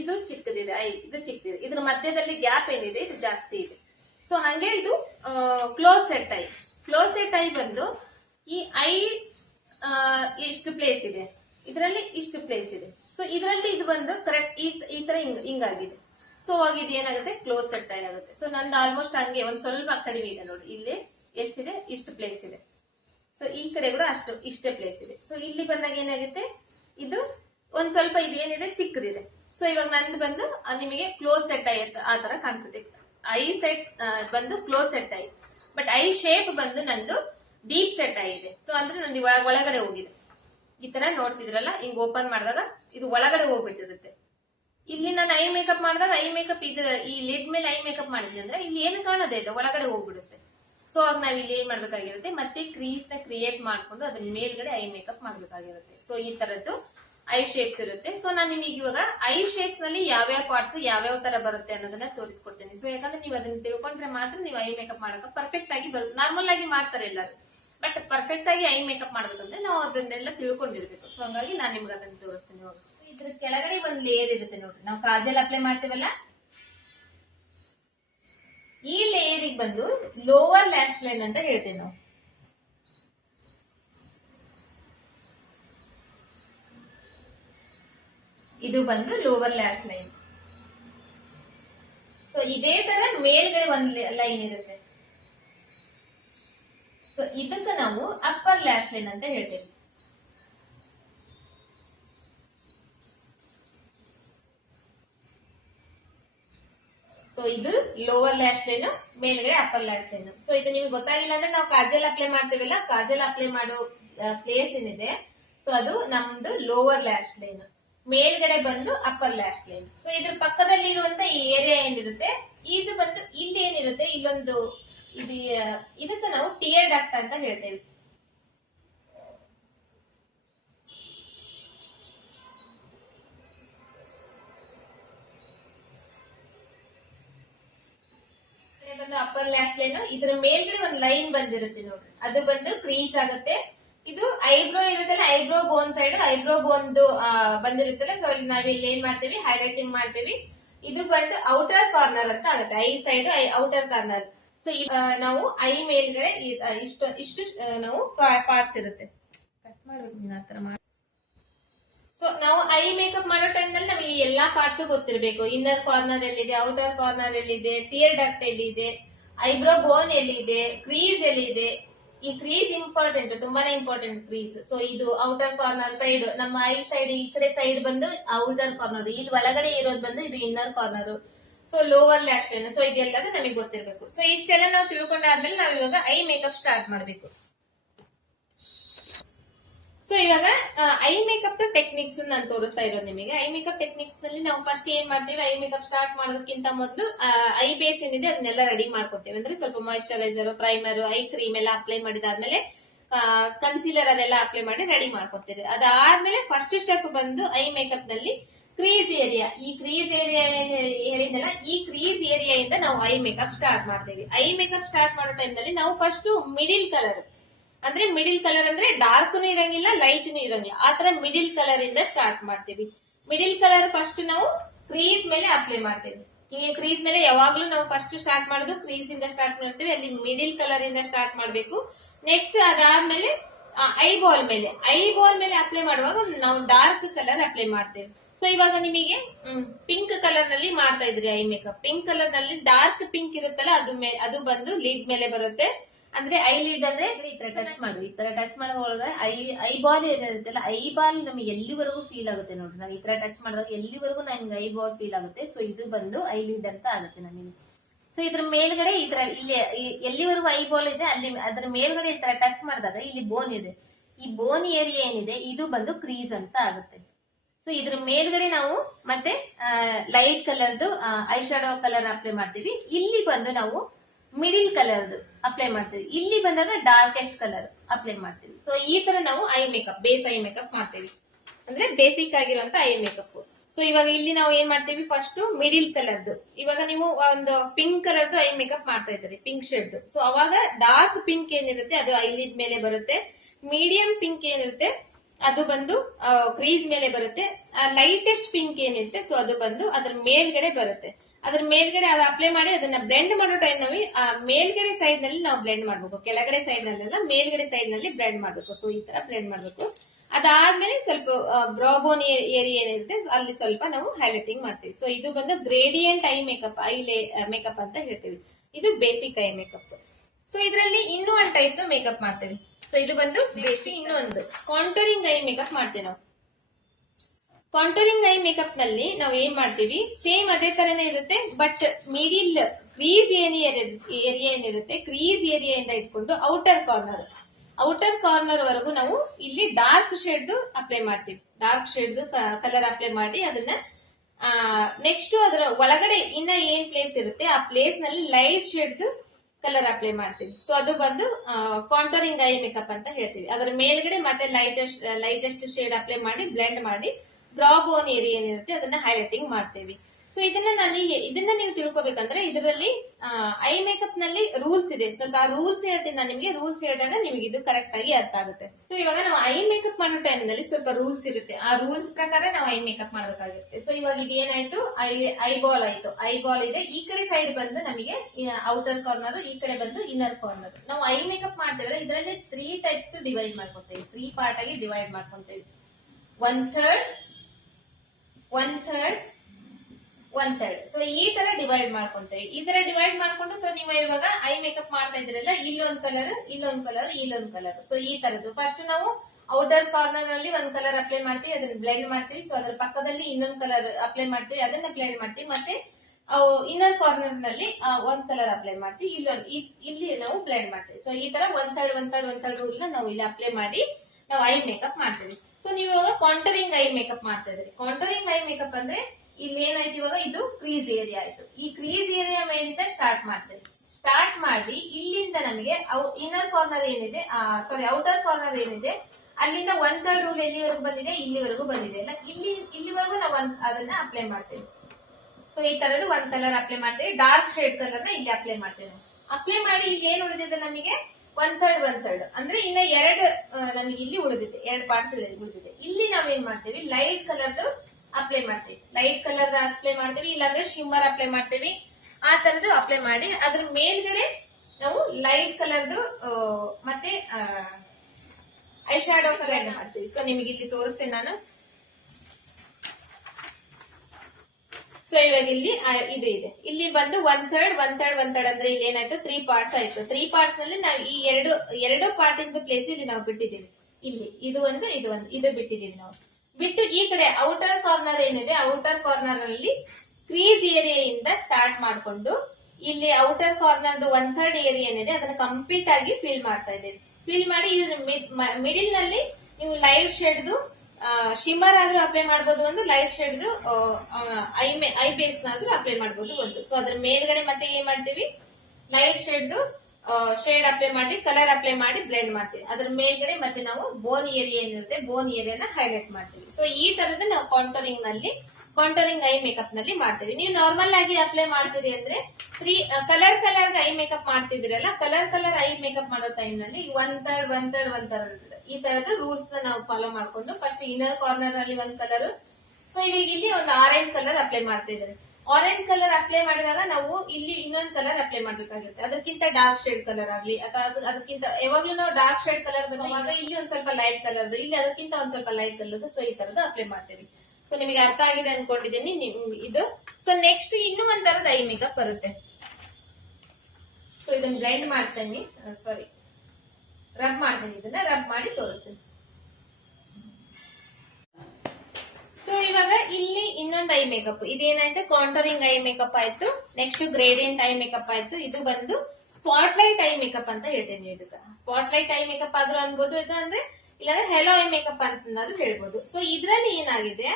ಇದು ಚಿಕ್ಕದಿದೆ, ಇದು ಚಿಕ್ಕದಿದೆ, ಇದ್ರ ಮಧ್ಯದಲ್ಲಿ ಗ್ಯಾಪ್ ಏನಿದೆ ಇದು ಜಾಸ್ತಿ ಇದೆ. ಸೊ ಸೊ ಹಂಗೆ ಇದು close set I. Close set I ಬಂದು ಈ ಐ ಇಷ್ಟು ಪ್ಲೇಸ್ ಇದೆ, ಇದರಲ್ಲಿ ಇಷ್ಟು ಪ್ಲೇಸ್ ಇದೆ. ಸೊ ಇದರಲ್ಲಿ ಇದು ಬಂದು ಕರೆಕ್ಟ್ ಈ ತರ ಹಿಂಗಾಗಿದೆ. ಸೊ ಅವಾಗ ಇದು ಏನಾಗುತ್ತೆ, ಕ್ಲೋಸ್ ಸೆಟ್ ಐ ಆಗುತ್ತೆ. ಸೊ ನಂದು ಆಲ್ಮೋಸ್ಟ್ ಹಂಗೆ ಒಂದ್ ಸ್ವಲ್ಪ ಕಡಿಮೆ ಇದೆ ನೋಡಿ, ಇಲ್ಲಿ ಎಷ್ಟಿದೆ, ಇಷ್ಟು ಪ್ಲೇಸ್ ಇದೆ. ಸೊ ಈ ಕಡೆ ಕೂಡ ಇಷ್ಟೇ ಪ್ಲೇಸ್ ಇದೆ. ಸೊ ಇಲ್ಲಿ ಬಂದಾಗ ಏನಾಗುತ್ತೆ, ಇದು ಒಂದ್ ಸ್ವಲ್ಪ ಇದು ಏನಿದೆ ಚಿಕ್ಕದಿದೆ. ಸೊ ಇವಾಗ ನಂದು ಬಂದು ನಿಮಗೆ ಕ್ಲೋಸ್ ಸೆಟ್ ಐ ಆ ತರ ಕಾಣಿಸುತ್ತೆ. ಐ ಸೆಟ್ ಬಂದು close set I, but I shape ಬಂದು ನಂದು ಡೀಪ್ ಸೆಟ್ ಐ ಇದೆ. ಸೊ ಅಂದ್ರೆ ನಂದು ಒಳಗಡೆ ಹೋಗಿದೆ. ಈ ತರ ನೋಡ್ತಿದ್ರಲ್ಲ, ಹಿಂಗ್ ಓಪನ್ ಮಾಡಿದಾಗ ಇದು ಒಳಗಡೆ ಹೋಗ್ಬಿಟ್ಟಿರುತ್ತೆ. ಇಲ್ಲಿ ನಾನು ಐ ಮೇಕಪ್ ಮಾಡಿದಾಗ ಐ ಮೇಕಪ್ ಇದು ಈ ಲಿಡ್ ಮೇಲೆ ಐ ಮೇಕಪ್ ಮಾಡಿದ್ವಿ ಅಂದ್ರೆ ಇಲ್ಲಿ ಏನು ಕಾಣೋದೇ ಇಲ್ಲ, ಒಳಗಡೆ ಹೋಗ್ಬಿಡುತ್ತೆ. ಸೊ ಆಗ ನಾವ್ ಇಲ್ಲಿ ಏನ್ ಮಾಡ್ಬೇಕಾಗಿರುತ್ತೆ, ಮತ್ತೆ ಕ್ರೀಸ್ ನ ಕ್ರಿಯೇಟ್ ಮಾಡ್ಕೊಂಡು ಅದ್ರ ಮೇಲ್ಗಡೆ ಐ ಮೇಕಪ್ ಮಾಡ್ಬೇಕಾಗಿರುತ್ತೆ. ಸೊ ಈ ತರದ್ದು ಐ ಶೇಪ್ಸ್ ಇರುತ್ತೆ. ಸೊ ನಾನು ನಿಮಗೆ ಇವಾಗ ಐ ಶೇಪ್ಸ್ ನಲ್ಲಿ ಯಾವ್ಯಾವ ಪಾರ್ಟ್ಸ್ ಯಾವ್ಯಾವ ತರ ಬರುತ್ತೆ ಅನ್ನೋದನ್ನ ತೋರಿಸ್ಕೊಡ್ತೇನೆ. ಸೊ ಯಾಕಂದ್ರೆ ನೀವು ಅದನ್ನ ತಿಳ್ಕೊಂಡ್ರೆ ಮಾತ್ರ ನೀವು ಐ ಮೇಕಪ್ ಮಾಡಕ ಪರ್ಫೆಕ್ಟ್ ಆಗಿ ಬರುತ್ತೆ. ನಾರ್ಮಲ್ ಆಗಿ ಮಾಡ್ತಾರೆ ಎಲ್ಲರೂ, ಬಟ್ ಪರ್ಫೆಕ್ಟ್ ಆಗಿ ಐ ಮೇಕಪ್ ಮಾಡ್ಬೇಕಂದ್ರೆ ನಾವು ಅದನ್ನೆಲ್ಲ ತಿಳ್ಕೊಂಡಿರ್ಬೇಕು. ಸೊ ಹಂಗಾಗಿ ನಾನು ನಿಮ್ಗೆ ಅದನ್ನ ತೋರಿಸ್ತೇನೆ. ಇದ್ರ ಕೆಳಗಡೆ ಒಂದ್ ಲೇಯರ್ ಇರುತ್ತೆ ನೋಡ್ರಿ, ನಾವು ಕಾಜಲ್ ಅಪ್ಲೈ ಮಾಡ್ತೇವಲ್ಲ, ಈ ಲೇಯರ್ ಬಂದು ಲೋವರ್ ಲ್ಯಾಶ್ ಲೈನ್ ಅಂತ ಹೇಳ್ತೇವೆ ನಾವು. ಇದು ಬಂದು ಲೋವರ್ ಲ್ಯಾಶ್ ಲೈನ್. ಸೊ ಇದೇ ತರ ಮೇಲ್ಗಡೆ ಒಂದ್ ಲೈನ್ ಇರುತ್ತೆ. ಸೊ ಇದಕ್ಕ ನಾವು ಅಪ್ಪರ್ ಲ್ಯಾಶ್ ಲೈನ್ ಅಂತ ಹೇಳ್ತೇವೆ. ಸೊ ಇದು ಲೋವರ್ ಲ್ಯಾಶ್ ಲೈನ್, ಮೇಲ್ಗಡೆ ಅಪ್ಪರ್ ಲ್ಯಾಶ್ ಲೈನ್. ಸೊ ಇದು ನಿಮ್ಗೆ ಗೊತ್ತಾಗಿಲ್ಲ ಅಂದ್ರೆ ನಾವು ಕಾಜಲ್ ಅಪ್ಲೈ ಮಾಡ್ತೇವಲ್ಲ, ಕಾಜಲ್ ಅಪ್ಲೈ ಮಾಡೋ ಪ್ಲೇಸ್ ಏನಿದೆ, ಸೊ ಅದು ನಮ್ದು ಲೋವರ್ ಲ್ಯಾಶ್ ಲೈನ್, ಮೇಲ್ಗಡೆ ಬಂದು ಅಪ್ಪರ್ ಲ್ಯಾಶ್ ಲೈನ್. ಸೊ ಇದ್ರ ಪಕ್ಕದಲ್ಲಿ ಇರುವಂತ ಈ ಏರಿಯಾ ಏನಿರುತ್ತೆ, ಇದು ಬಂದು ಇಲ್ಲಿ ಏನಿರುತ್ತೆ, ಇಲ್ಲೊಂದು ಇದಕ್ಕೆ ನಾವು ಟಿಯರ್ ಡಕ್ಟ್ ಅಂತ ಹೇಳ್ತೇವೆ. ಬಂದು ಅಪ್ಪರ್ ಲ್ಯಾಶ್ ಲೈನ್, ಇದ್ರ ಮೇಲ್ಗಡೆ ಒಂದು ಲೈನ್ ಬಂದಿರುತ್ತೆ ನೋಡ್ರಿ, ಅದು ಬಂದು ಕ್ರೀಸ್ ಆಗುತ್ತೆ. ಇದು ಐಬ್ರೋ ಇರುತ್ತಲ್ಲ, ಐಬ್ರೋ ಬೋನ್ ಸೈಡ್ ಐಬ್ರೋ ಬೋನ್ದು ಬಂದಿರುತ್ತಲ್ಲ, ಸೊ ಇಲ್ಲಿ ನಾವಿಲ್ಲಿ ಏನ್ ಮಾಡ್ತೀವಿ, ಹೈಲೈಟಿಂಗ್ ಮಾಡ್ತೀವಿ. ಇದು ಬಂದು ಔಟರ್ ಕಾರ್ನರ್ ಅಂತ ಆಗುತ್ತೆ, I said outer corner. So ನಾವು ಐ ಮೇಲ್ಗಡೆ ಇಷ್ಟು ನಾವು ಪಾರ್ಟ್ಸ್ ಇರುತ್ತೆ, ಕಟ್ ಮಾಡ್ಬೇಕು ಆತರ ಮಾಡಿ. ಸೊ ನಾವು ಐ ಮೇಕಪ್ ಮಾಡೋ ಟೈಮ್ ನಲ್ಲಿ ನಮಗೆ ಎಲ್ಲಾ ಪಾರ್ಟ್ಸ್ ಗೊತ್ತಿರಬೇಕು. ಇನ್ನರ್ ಕಾರ್ನರ್ ಎಲ್ಲಿದೆ, ಔಟರ್ ಕಾರ್ನರ್ ಎಲ್ಲಿದೆ, ಟಿಯರ್ ಡಕ್ಟ್ ಎಲ್ಲಿದೆ, ಐಬ್ರೋ ಬೋನ್ ಎಲ್ಲಿದೆ, ಕ್ರೀಸ್ ಎಲ್ಲಿದೆ. ಈ ಕ್ರೀಸ್ ಇಂಪಾರ್ಟೆಂಟ್, ತುಂಬಾನೇ ಇಂಪಾರ್ಟೆಂಟ್ ಕ್ರೀಸ್. ಸೊ ಇದು ಔಟರ್ ಕಾರ್ನರ್ ಸೈಡ್, ನಮ್ಮ ಐ ಸೈಡ್ ಈ ಕಡೆ ಸೈಡ್ ಬಂದು ಔಟರ್ ಕಾರ್ನರ್, ಇಲ್ಲಿ ಒಳಗಡೆ ಇರೋದು ಬಂದು ಇದು inner corner. So lower lash line. So ಇದೆಲ್ಲದು ನಮಗೆ ಗೊತ್ತಿರಬೇಕು. ಸೊ ಇಷ್ಟೆಲ್ಲ ನಾವು ತಿಳ್ಕೊಂಡಾದ್ಮೇಲೆ ನಾವು ಇವಾಗ ಐ ಮೇಕಪ್ ಸ್ಟಾರ್ಟ್ ಮಾಡಬೇಕು. ಸೊ ಇವಾಗ ಐ ಮೇಕಪ್ ಟೆಕ್ನಿಕ್ಸ್ ನಾನು ತೋರಿಸ್ತಾ ಇರೋದು ನಿಮಗೆ. ಐ ಮೇಕಪ್ ಟೆಕ್ನಿಕ್ಸ್ ನಲ್ಲಿ ನಾವು ಫಸ್ಟ್ ಏನ್ ಮಾಡ್ತೀವಿ, ಐ ಮೇಕಪ್ ಸ್ಟಾರ್ಟ್ ಮಾಡೋದಕ್ಕಿಂತ ಮೊದಲು ಐ ಬೇಸ್ ಏನಿದೆ ಅದನ್ನೆಲ್ಲ ರೆಡಿ ಮಾಡ್ಕೊತೇವೆ. ಅಂದ್ರೆ ಸ್ವಲ್ಪ ಮಾಯಿಶ್ಚರೈಸರ್, ಪ್ರೈಮರ್, ಐ ಕ್ರೀಮ್ ಎಲ್ಲ ಅಪ್ಲೈ ಮಾಡಿದಾದ್ಮೇಲೆ ಕನ್ಸೀಲರ್ ಅದೆಲ್ಲ ಅಪ್ಲೈ ಮಾಡಿ ರೆಡಿ ಮಾಡ್ಕೊತೇವೆ. ಅದಾದ್ಮೇಲೆ ಫಸ್ಟ್ ಸ್ಟೆಪ್ ಬಂದು ಐ ಮೇಕಪ್ ನಲ್ಲಿ ಕ್ರೀಸ್ ಏರಿಯಾ. ಈ ಕ್ರೀಸ್ ಏರಿಯಾ ಹೇಳಿದಲ್ಲ, ಈ ಕ್ರೀಸ್ ಏರಿಯಾ ಇಂದ ನಾವು ಐ ಮೇಕಪ್ ಸ್ಟಾರ್ಟ್ ಮಾಡ್ತೇವೆ. ಐ ಮೇಕಪ್ ಸ್ಟಾರ್ಟ್ ಮಾಡೋ ಟೈಮ್ ನಲ್ಲಿ ನಾವು ಫಸ್ಟ್ ಮಿಡಿಲ್ ಕಲರ್, ಅಂದ್ರೆ ಮಿಡಿಲ್ ಕಲರ್ ಅಂದ್ರೆ ಡಾರ್ಕ್ನು ಇರಂಗಿಲ್ಲ, ಲೈಟ್ನು ಇರಂಗಿಲ್ಲ, ಆತರ ಮಿಡಿಲ್ ಕಲರ್ ಇಂದ ಸ್ಟಾರ್ಟ್ ಮಾಡ್ತೀವಿ. ಮಿಡಿಲ್ ಕಲರ್ ಫಸ್ಟ್ ನಾವು ಕ್ರೀಸ್ ಮೇಲೆ ಅಪ್ಲೈ ಮಾಡ್ತೇವೆ. ಈ ಕ್ರೀಸ್ ಮೇಲೆ ಯಾವಾಗ್ಲೂ ನಾವು ಫಸ್ಟ್ ಸ್ಟಾರ್ಟ್ ಮಾಡೋದು ಕ್ರೀಸ್ ಇಂದ ಸ್ಟಾರ್ಟ್ ಮಾಡ್ತೀವಿ, ಅಲ್ಲಿ ಮಿಡಿಲ್ ಕಲರ್ ಇಂದ ಸ್ಟಾರ್ಟ್ ಮಾಡ್ಬೇಕು. ನೆಕ್ಸ್ಟ್ ಅದಾದ್ಮೇಲೆ ಐಬಾಲ್ ಮೇಲೆ ಅಪ್ಲೈ ಮಾಡುವಾಗ ನಾವು ಡಾರ್ಕ್ ಕಲರ್ ಅಪ್ಲೈ ಮಾಡ್ತೇವೆ. ಸೊ ಇವಾಗ ನಿಮಗೆ ಪಿಂಕ್ ಕಲರ್ ನಲ್ಲಿ ಮಾಡ್ತಾ ಇದ್ರಿ ಐ ಮೇಕಪ್. ಪಿಂಕ್ ಕಲರ್ ನಲ್ಲಿ ಡಾರ್ಕ್ ಪಿಂಕ್ ಇರುತ್ತಲ್ಲ, ಅದು ಬಂದು ಲೀಡ್ ಮೇಲೆ ಬರುತ್ತೆ. ಅಂದ್ರೆ ಐ ಲೀಡ್ ಅಂದ್ರೆ ಈ ತರ ಟಚ್ ಮಾಡಿ, ಈ ತರ ಟಚ್ ಮಾಡೋ ಒಳಗೆ ಐ ಬಾಲ್ ಏನಿರುತ್ತಲ್ಲ, ಐ ಬಾಲ್ ನಮಗೆ ಎಲ್ಲಿವರೆಗೂ ಫೀಲ್ ಆಗುತ್ತೆ ನೋಡ್ರಿ. ನಾವು ಈ ತರ ಟಚ್ ಮಾಡಿದಾಗ ಎಲ್ಲಿವರೆಗೂ ನಮ್ಗೆ ಐ ಬಾಲ್ ಫೀಲ್ ಆಗುತ್ತೆ. ಸೊ ಇದು ಬಂದು ಐ ಲೀಡ್ ಅಂತ ಆಗುತ್ತೆ ನಮಗೆ. ಸೊ ಇದ್ರ ಮೇಲ್ಗಡೆ ಈ ತರ ಇಲ್ಲಿ ಎಲ್ಲಿವರೆಗೂ ಐ ಬಾಲ್ ಇದೆ ಅಲ್ಲಿ ಅದ್ರ ಮೇಲ್ಗಡೆ ಈ ತರ ಟಚ್ ಮಾಡಿದಾಗ ಇಲ್ಲಿ ಬೋನ್ ಇದೆ, ಈ ಬೋನ್ ಏರಿಯಾ ಏನಿದೆ ಇದು ಬಂದು ಕ್ರೀಸ್ ಅಂತ ಆಗುತ್ತೆ. ಸೊ ಇದ್ರ ಮೇಲ್ಗಡೆ ನಾವು ಮತ್ತೆ ಲೈಟ್ ಕಲರ್ದು ಐ ಶಾಡೋ ಕಲರ್ ಅಪ್ಲೈ ಮಾಡ್ತೀವಿ. ಇಲ್ಲಿ ಬಂದು ನಾವು ಮಿಡಿಲ್ ಕಲರ್ ಅಪ್ಲೈ ಮಾಡ್ತೀವಿ, ಇಲ್ಲಿ ಬಂದಾಗ ಡಾರ್ಕೆಸ್ಟ್ ಕಲರ್ ಅಪ್ಲೈ ಮಾಡ್ತೀವಿ. ಸೊ ಈ ತರ ನಾವು I makeup, base I makeup ಮಾಡ್ತೀವಿ, ಅಂದ್ರೆ ಬೇಸಿಕ್ ಆಗಿರುವಂತ ಐ ಮೇಕಪ್. ಸೊ ಇವಾಗ ಇಲ್ಲಿ ನಾವು ಏನ್ ಮಾಡ್ತೀವಿ, ಫಸ್ಟ್ ಮಿಡಿಲ್ ಕಲರ್ದು. ಇವಾಗ ನೀವು ಒಂದು ಪಿಂಕ್ ಕಲರ್ದು ಐ ಮೇಕಪ್ ಮಾಡ್ತಾ ಇದ್ದೀರಿ, ಪಿಂಕ್ ಶೇಡ್ದು. ಸೊ ಅವಾಗ ಡಾರ್ಕ್ ಪಿಂಕ್ ಏನಿರುತ್ತೆ ಅದು ಐಲಿಡ್ ಮೇಲೆ ಬರುತ್ತೆ, ಮೀಡಿಯಂ ಪಿಂಕ್ ಏನಿರುತ್ತೆ ಅದು ಬಂದು ಕ್ರೀಸ್ ಮೇಲೆ ಬರುತ್ತೆ, ಲೈಟೆಸ್ಟ್ ಪಿಂಕ್ ಏನಿರುತ್ತೆ ಸೊ ಅದು ಬಂದು ಅದ್ರ ಮೇಲ್ಗಡೆ ಬರುತ್ತೆ. ಅದ್ರ ಮೇಲ್ಗಡೆ ಅದು ಅಪ್ಲೈ ಮಾಡಿ ಅದನ್ನ ಬ್ಲೆಂಡ್ ಮಾಡೋ ಟೈಮ್ ನಾವು ಆ ಮೇಲ್ಗಡೆ ಸೈಡ್ ನಲ್ಲಿ ನಾವು ಬ್ಲೆಂಡ್ ಮಾಡ್ಬೇಕು, ಕೆಳಗಡೆ ಸೈಡ್ ನಲ್ಲೆಲ್ಲ ಮೇಲ್ಗಡೆ ಸೈಡ್ ನಲ್ಲಿ ಬ್ಲೆಂಡ್ ಮಾಡ್ಬೇಕು. ಸೊ ಈ ತರ ಬ್ಲೆಂಡ್ ಮಾಡ್ಬೇಕು. ಅದಾದ್ಮೇಲೆ ಸ್ವಲ್ಪ ಬ್ರಾಬೋನ್ ಏರಿಯಾ ಏನಿರುತ್ತೆ ಅಲ್ಲಿ ಸ್ವಲ್ಪ ನಾವು ಹೈಲೈಟಿಂಗ್ ಮಾಡ್ತೀವಿ. ಸೊ ಇದು ಬಂದು ಗ್ರೇಡಿಯಂಟ್ ಐ ಮೇಕಪ್, ಮೇಕಪ್ ಅಂತ ಹೇಳ್ತೀವಿ. ಇದು ಬೇಸಿಕ್ ಐ ಮೇಕಪ್. ಸೊ ಇದರಲ್ಲಿ ಇನ್ನೂ ಒಂದು ಟೈಪ್ ಮೇಕಪ್ ಮಾಡ್ತೀವಿ. ಸೊ ಇದು ಬಂದು ಬೇಸಿಕ್. ಇನ್ನೊಂದು ಕಾಂಟೂರಿಂಗ್ ಐ ಮೇಕಪ್ ಮಾಡ್ತೀವಿ ನಾವು. ಕಾಂಟೂರಿಂಗ್ ಐ ಮೇಕಪ್ ನಲ್ಲಿ ನಾವು ಏನ್ ಮಾಡ್ತೀವಿ, ಸೇಮ್ ಅದೇ ತರನೇ ಇರುತ್ತೆ, ಬಟ್ ಮಿಡಿಲ್ ಕ್ರೀಸ್ ಏರಿಯಾ ಏನಿರುತ್ತೆ, ಕ್ರೀಸ್ ಏರಿಯಾದಿಂದ ಇಟ್ಕೊಂಡು ಔಟರ್ ಕಾರ್ನರ್ ವರೆಗೂ ನಾವು ಇಲ್ಲಿ ಡಾರ್ಕ್ ಶೇಡ್ ಅಪ್ಲೈ ಮಾಡ್ತೀವಿ. ಡಾರ್ಕ್ ಶೇಡ್ ಕಲರ್ ಅಪ್ಲೈ ಮಾಡಿ ಅದನ್ನ ನೆಕ್ಸ್ಟ್ ಅದರ ಒಳಗಡೆ ಇನ್ನ ಏನ್ ಪ್ಲೇಸ್ ಇರುತ್ತೆ ಆ ಪ್ಲೇಸ್ ನಲ್ಲಿ ಲೈಟ್ ಶೇಡ್ ಕಲರ್ ಅಪ್ಲೈ ಮಾಡ್ತೀವಿ. ಸೊ ಅದು ಬಂದು ಕಾಂಟೂರಿಂಗ್ ಐ ಮೇಕಪ್ ಅಂತ ಹೇಳ್ತೀವಿ. ಅದರ ಮೇಲ್ಗಡೆ ಮತ್ತೆ ಲೈಟೆಸ್ಟ್ ಶೇಡ್ ಅಪ್ಲೈ ಮಾಡಿ ಬ್ಲೆಂಡ್ ಮಾಡಿ ಬ್ರಾ ಬೋನ್ ಏರಿಯಾ ಏನಿರುತ್ತೆ ಅದನ್ನ ಹೈಲೈಟಿಂಗ್ ಮಾಡ್ತೇವೆ. ಸೊ ಇದನ್ನ ನೀವು ತಿಳ್ಕೊಬೇಕಂದ್ರೆ ಇದರಲ್ಲಿ ಐ ಮೇಕಪ್ ನಲ್ಲಿ ರೂಲ್ಸ್ ಇದೆ. ಸ್ವಲ್ಪ ಆ ರೂಲ್ಸ್ ಹೇಳ್ತೀನಿ ನಾನು ನಿಮಗೆ. ರೂಲ್ಸ್ ಹೇಳಿದಾಗ ನಿಮಗೆ ಇದು ಕರೆಕ್ಟ್ ಆಗಿ ಅರ್ಥ ಆಗುತ್ತೆ. ಸೊ ಇವಾಗ ನಾವು ಐ ಮೇಕಪ್ ಮಾಡೋ ಟೈಮ್ ನಲ್ಲಿ ಸ್ವಲ್ಪ ರೂಲ್ಸ್ ಇರುತ್ತೆ. ಆ ರೂಲ್ಸ್ ಪ್ರಕಾರ ನಾವು ಐ ಮೇಕಪ್ ಮಾಡಬೇಕಾಗುತ್ತೆ. ಸೊ ಇವಾಗ ಇದೇನಾಯ್ತು, ಐಬಾಲ್ ಆಯ್ತು. ಐಬಾಲ್ ಇದೆ, ಈ ಕಡೆ ಸೈಡ್ ಬಂದು ನಮಗೆ ಔಟರ್ ಕಾರ್ನರ್, ಈ ಕಡೆ ಬಂದು ಇನ್ನರ್ ಕಾರ್ನರ್. ನಾವು ಐ ಮೇಕಪ್ ಮಾಡ್ತೇವೆ ಇದರಲ್ಲಿ 3 ಟೈಪ್ಸ್ ಡಿವೈಡ್ ಮಾಡ್ಕೊಂತೇವೆ. 3 ಪಾರ್ಟ್ ಆಗಿ ಡಿವೈಡ್ ಮಾಡ್ಕೊಂತೇವೆ. 1/3 ಸೊ ಈ ತರ ಡಿವೈಡ್ ಮಾಡ್ಕೊಂತೇವೆ. ಈ ತರ ಡಿವೈಡ್ ಮಾಡ್ಕೊಂಡು ಸೊ ನೀವು ಇವಾಗ ಐ ಮೇಕಪ್ ಮಾಡ್ತಾ ಇದ್ರಲ್ಲ, ಇಲ್ಲೊಂದ್ ಕಲರ್, ಇಲ್ಲೊಂದ್ ಕಲರ್, ಇಲ್ಲೊಂದ್ ಕಲರ್. ಸೊ ಈ ತರದ್ದು ಫಸ್ಟ್ ನಾವು ಔಟರ್ ಕಾರ್ನರ್ ನಲ್ಲಿ ಒಂದ್ ಕಲರ್ ಅಪ್ಲೈ ಮಾಡ್ತೀವಿ, ಅದನ್ನ ಬ್ಲೆಂಡ್ ಮಾಡ್ತೀವಿ. ಸೊ ಅದ್ರ ಪಕ್ಕದಲ್ಲಿ ಇನ್ನೊಂದ್ ಕಲರ್ ಅಪ್ಲೈ ಮಾಡ್ತೀವಿ, ಅದನ್ನ ಬ್ಲೆಂಡ್ ಮಾಡ್ತೀವಿ. ಮತ್ತೆ ಇನ್ನರ್ ಕಾರ್ನರ್ ನಲ್ಲಿ ಒಂದ್ ಕಲರ್ ಅಪ್ಲೈ ಮಾಡ್ತೀವಿ, ಇಲ್ಲಿ ನಾವು ಬ್ಲೆಂಡ್ ಮಾಡ್ತೀವಿ. ಸೊ ಈ ತರ 1/3 ರೂಲ್ ನಾವು ಇಲ್ಲಿ ಅಪ್ಲೈ ಮಾಡಿ ನಾವು ಐ ಮೇಕಪ್ ಮಾಡ್ತೀವಿ. ಸೊ ನೀವು ಇವಾಗ ಕಾಂಟೂರಿಂಗ್ ಐ ಮೇಕಪ್ ಮಾಡ್ತಾ ಇದ್ರಿ. ಕಾಂಟೂರಿಂಗ್ ಐ ಮೇಕಪ್ ಅಂದ್ರೆ ಇಲ್ಲಿ ಏನಾಯ್ತು, ಇವಾಗ ಇದು ಕ್ರೀಸ್ ಏರಿಯಾ ಆಯ್ತು. ಈ ಕ್ರೀಸ್ ಏರಿಯಾ ಮೇಲಿಂದ ಸ್ಟಾರ್ಟ್ ಮಾಡ್ತೇವೆ. ಸ್ಟಾರ್ಟ್ ಮಾಡಿ ಇಲ್ಲಿಂದ ನಮಗೆ ಇನ್ನರ್ ಕಾರ್ನರ್ ಏನಿದೆ, ಔಟರ್ ಕಾರ್ನರ್ ಏನಿದೆ ಅಲ್ಲಿಂದ 1/3 ರೂಲ್ ಎಲ್ಲಿವರೆಗೂ ಬಂದಿದೆ, ಇಲ್ಲಿವರೆಗೂ ಬಂದಿದೆ ಅಲ್ಲ, ಇಲ್ಲಿವರೆಗೂ ನಾವು ಅದನ್ನ ಅಪ್ಲೈ ಮಾಡ್ತೇವೆ. ಸೊ ಈ ತರದ್ದು ಒಂದ್ ಕಲರ್ ಅಪ್ಲೈ ಮಾಡ್ತೇವೆ. ಡಾರ್ಕ್ ಶೇಡ್ ಕಲರ್ ನ ಇಲ್ಲಿ ಅಪ್ಲೈ ಮಾಡ್ತೇವೆ. ಅಪ್ಲೈ ಮಾಡಿ ಇಲ್ಲಿ ಏನ್ ಉಳಿದಿದೆ ನಮಗೆ 1/3 ಅಂದ್ರೆ ಇನ್ನ ನಮಗೆ ಇಲ್ಲಿ ಉಳಿದಿದೆ, 2 ಪಾರ್ಟ್ ಉಳಿದಿದೆ. ಇಲ್ಲಿ ನಾವೇನ್ ಮಾಡ್ತೇವೆ, ಲೈಟ್ ಕಲರ್ ಅಪ್ಲೈ ಮಾಡ್ತೀವಿ. ಲೈಟ್ ಕಲರ್ ಅಪ್ಲೈ ಮಾಡ್ತೀವಿ, ಇಲ್ಲಾಂದ್ರೆ ಶಿಮ್ಮರ್ ಅಪ್ಲೈ ಮಾಡ್ತೀವಿ. ಆ ತರದ್ದು ಅಪ್ಲೈ ಮಾಡಿ ಅದ್ರ ಮೇಲ್ಗಡೆ ನಾವು ಲೈಟ್ ಕಲರ್ದು ಮತ್ತೆ ಐ ಶಾಡೋ ಕಲರ್ ಮಾಡ್ತೀವಿ. ಸೊ ನಿಮಗೆ ಇಲ್ಲಿ ತೋರಿಸ್ತೇನೆ ನಾನು. ಸೊ ಇವಾಗ ಇಲ್ಲಿ ಇದು ಇದೆ, ಇಲ್ಲಿ ಬಂದು 1/3 ಅಂದ್ರೆ ಇಲ್ಲಿ ಏನಾಯ್ತು, 3 ಪಾರ್ಟ್ಸ್ ಆಯ್ತು. 3 ಪಾರ್ಟ್ಸ್ ನಲ್ಲಿ ನಾವು ಈ ಎರಡು ಪಾರ್ಟ್ ಇಂದ ಪ್ಲೇಸ್ ಇಲ್ಲಿ ನಾವು ಬಿಟ್ಟಿದ್ದೀವಿ. ಇಲ್ಲಿ ಇದು ಬಿಟ್ಟಿದ್ದೀವಿ ನಾವು. ಬಿಟ್ಟು ಈ ಕಡೆ ಔಟರ್ ಕಾರ್ನರ್ ಏನಿದೆ, ಔಟರ್ ಕಾರ್ನರ್ ಅಲ್ಲಿ ಕ್ರೀಸ್ ಏರಿಯಾ ಇಂದ ಸ್ಟಾರ್ಟ್ ಮಾಡ್ಕೊಂಡು ಇಲ್ಲಿ ಔಟರ್ ಕಾರ್ನರ್ 1/3 ಏರಿಯಾ ಏನಿದೆ ಅದನ್ನ ಕಂಪ್ಲೀಟ್ ಆಗಿ ಫಿಲ್ ಮಾಡ್ತಾ ಇದ್ದೇವೆ. ಫಿಲ್ ಮಾಡಿ ಮಿಡಿಲ್ ನಲ್ಲಿ ನೀವು ಲೈಟ್ ಶೇಡ್ ಶಿಮ್ಮರ್ ಆದ್ರೂ ಅಪ್ಲೈ ಮಾಡಬಹುದು, ಒಂದು ಲೈಟ್ ಶೇಡ್ ಐ ಬೇಸ್ ನಾದ್ರೂ ಅಪ್ಲೈ ಮಾಡಬಹುದು ಒಂದು. ಸೊ ಅದ್ರ ಮೇಲ್ಗಡೆ ಮತ್ತೆ ಏನ್ ಮಾಡ್ತೀವಿ, ಲೈಟ್ ಶೇಡ್ ಅಪ್ಲೈ ಮಾಡಿ ಕಲರ್ ಅಪ್ಲೈ ಮಾಡಿ ಬ್ಲೆಂಡ್ ಮಾಡ್ತೀವಿ. ಅದ್ರ ಮೇಲ್ಗಡೆ ಮತ್ತೆ ನಾವು ಬೋನ್ ಏರಿಯಾ ಏನಿರುತ್ತೆ ಬೋನ್ ಏರಿಯಾನ ಹೈಲೈಟ್ ಮಾಡ್ತೀವಿ. ಸೊ ಈ ತರದ್ದು ನಾವು ಕಾಂಟೂರಿಂಗ್ ಐ ಮೇಕಪ್ ನಲ್ಲಿ ಮಾಡ್ತೀವಿ. ನೀವು ನಾರ್ಮಲ್ ಆಗಿ ಅಪ್ಲೈ ಮಾಡ್ತೀರಿ ಅಂದ್ರೆ ಕಲರ್ ಐ ಮೇಕಪ್ ಮಾಡ್ತಿದ್ರಲ್ಲ, ಕಲರ್ ಐ ಮೇಕಪ್ ಮಾಡೋ ಟೈಮ್ ನಲ್ಲಿ 1/3 ಈ ತರದ ರೂಲ್ಸ್ ನಾವು ಫಾಲೋ ಮಾಡ್ಕೊಂಡು ಫಸ್ಟ್ ಇನ್ನರ್ ಕಾರ್ನರ್ ಅಲ್ಲಿ ಒಂದ್ ಕಲರ್. ಸೊ ಇವಾಗ ಇಲ್ಲಿ ಒಂದು ಆರೆಂಜ್ ಕಲರ್ ಅಪ್ಲೈ ಮಾಡ್ತಾ ಇದ್ದಾರೆ. ಆರೆಂಜ್ ಕಲರ್ ಅಪ್ಲೈ ಮಾಡಿದಾಗ ನಾವು ಇಲ್ಲಿ ಇನ್ನೊಂದ್ ಕಲರ್ ಅಪ್ಲೈ ಮಾಡ್ಬೇಕಾಗುತ್ತೆ. ಅದಕ್ಕಿಂತ ಡಾರ್ಕ್ ಶೇಡ್ ಕಲರ್ ಆಗ್ಲಿ ಅಥವಾ ಅದಕ್ಕಿಂತ ಯಾವಾಗ್ಲೂ ನಾವು ಡಾರ್ಕ್ ಶೇಡ್ ಕಲರ್ ಬರುವಾಗ ಇಲ್ಲಿ ಒಂದ್ ಸ್ವಲ್ಪ ಲೈಟ್ ಕಲರ್ದು, ಇಲ್ಲಿ ಅದಕ್ಕಿಂತ ಒಂದ್ ಸ್ವಲ್ಪ ಲೈಟ್ ಕಲರ್ದು. ಸೊ ಈ ತರದ್ದು ಅಪ್ಲೈ ಮಾಡ್ತೀವಿ. ಸೊ ನಿಮಗೆ ಅರ್ಥ ಆಗಿದೆ ಅನ್ಕೊಂಡಿದ್ದೀನಿ ಇದು. ಸೊ ನೆಕ್ಸ್ಟ್ ಇನ್ನೂ ಒಂದ್ ತರದ ಐ ಮೇಕಪ್ ಬರುತ್ತೆ. ಸೊ ಇದನ್ನ ಬ್ಲೆಂಡ್ ಮಾಡ್ತೇನೆ, ರಬ್ ಮಾಡ್ತೀನಿ. ಇದನ್ನ ರಬ್ ಮಾಡಿ ತೋರಿಸ್ತೀನಿ. ಸೊ ಇವಾಗ ಇಲ್ಲಿ ಇನ್ನೊಂದು ಐ ಮೇಕಪ್, ಇದೇನಾಯ್ತು, ಕಾಂಟೂರಿಂಗ್ ಐ ಮೇಕಪ್ ಆಯ್ತು. ನೆಕ್ಸ್ಟ್ ಗ್ರೇಡಿಯಂಟ್ ಐ ಮೇಕಪ್ ಆಯ್ತು. ಇದು ಬಂದು ಸ್ಪಾಟ್ಲೈಟ್ ಐ ಮೇಕಪ್ ಅಂತ ಹೇಳ್ತೇನೆ. ಇದಕ್ಕೆ ಸ್ಪಾಟ್ಲೈಟ್ ಐ ಮೇಕಪ್ ಆದ್ರೂ ಅನ್ಬೋದು, ಇದು ಅಂದ್ರೆ ಇಲ್ಲಾಂದ್ರೆ ಹೆಲೋ ಐ ಮೇಕಪ್ ಅಂತಂದ್ರೂ ಹೇಳ್ಬೋದು. ಸೊ ಇದ್ರಲ್ಲಿ ಏನಾಗಿದೆ,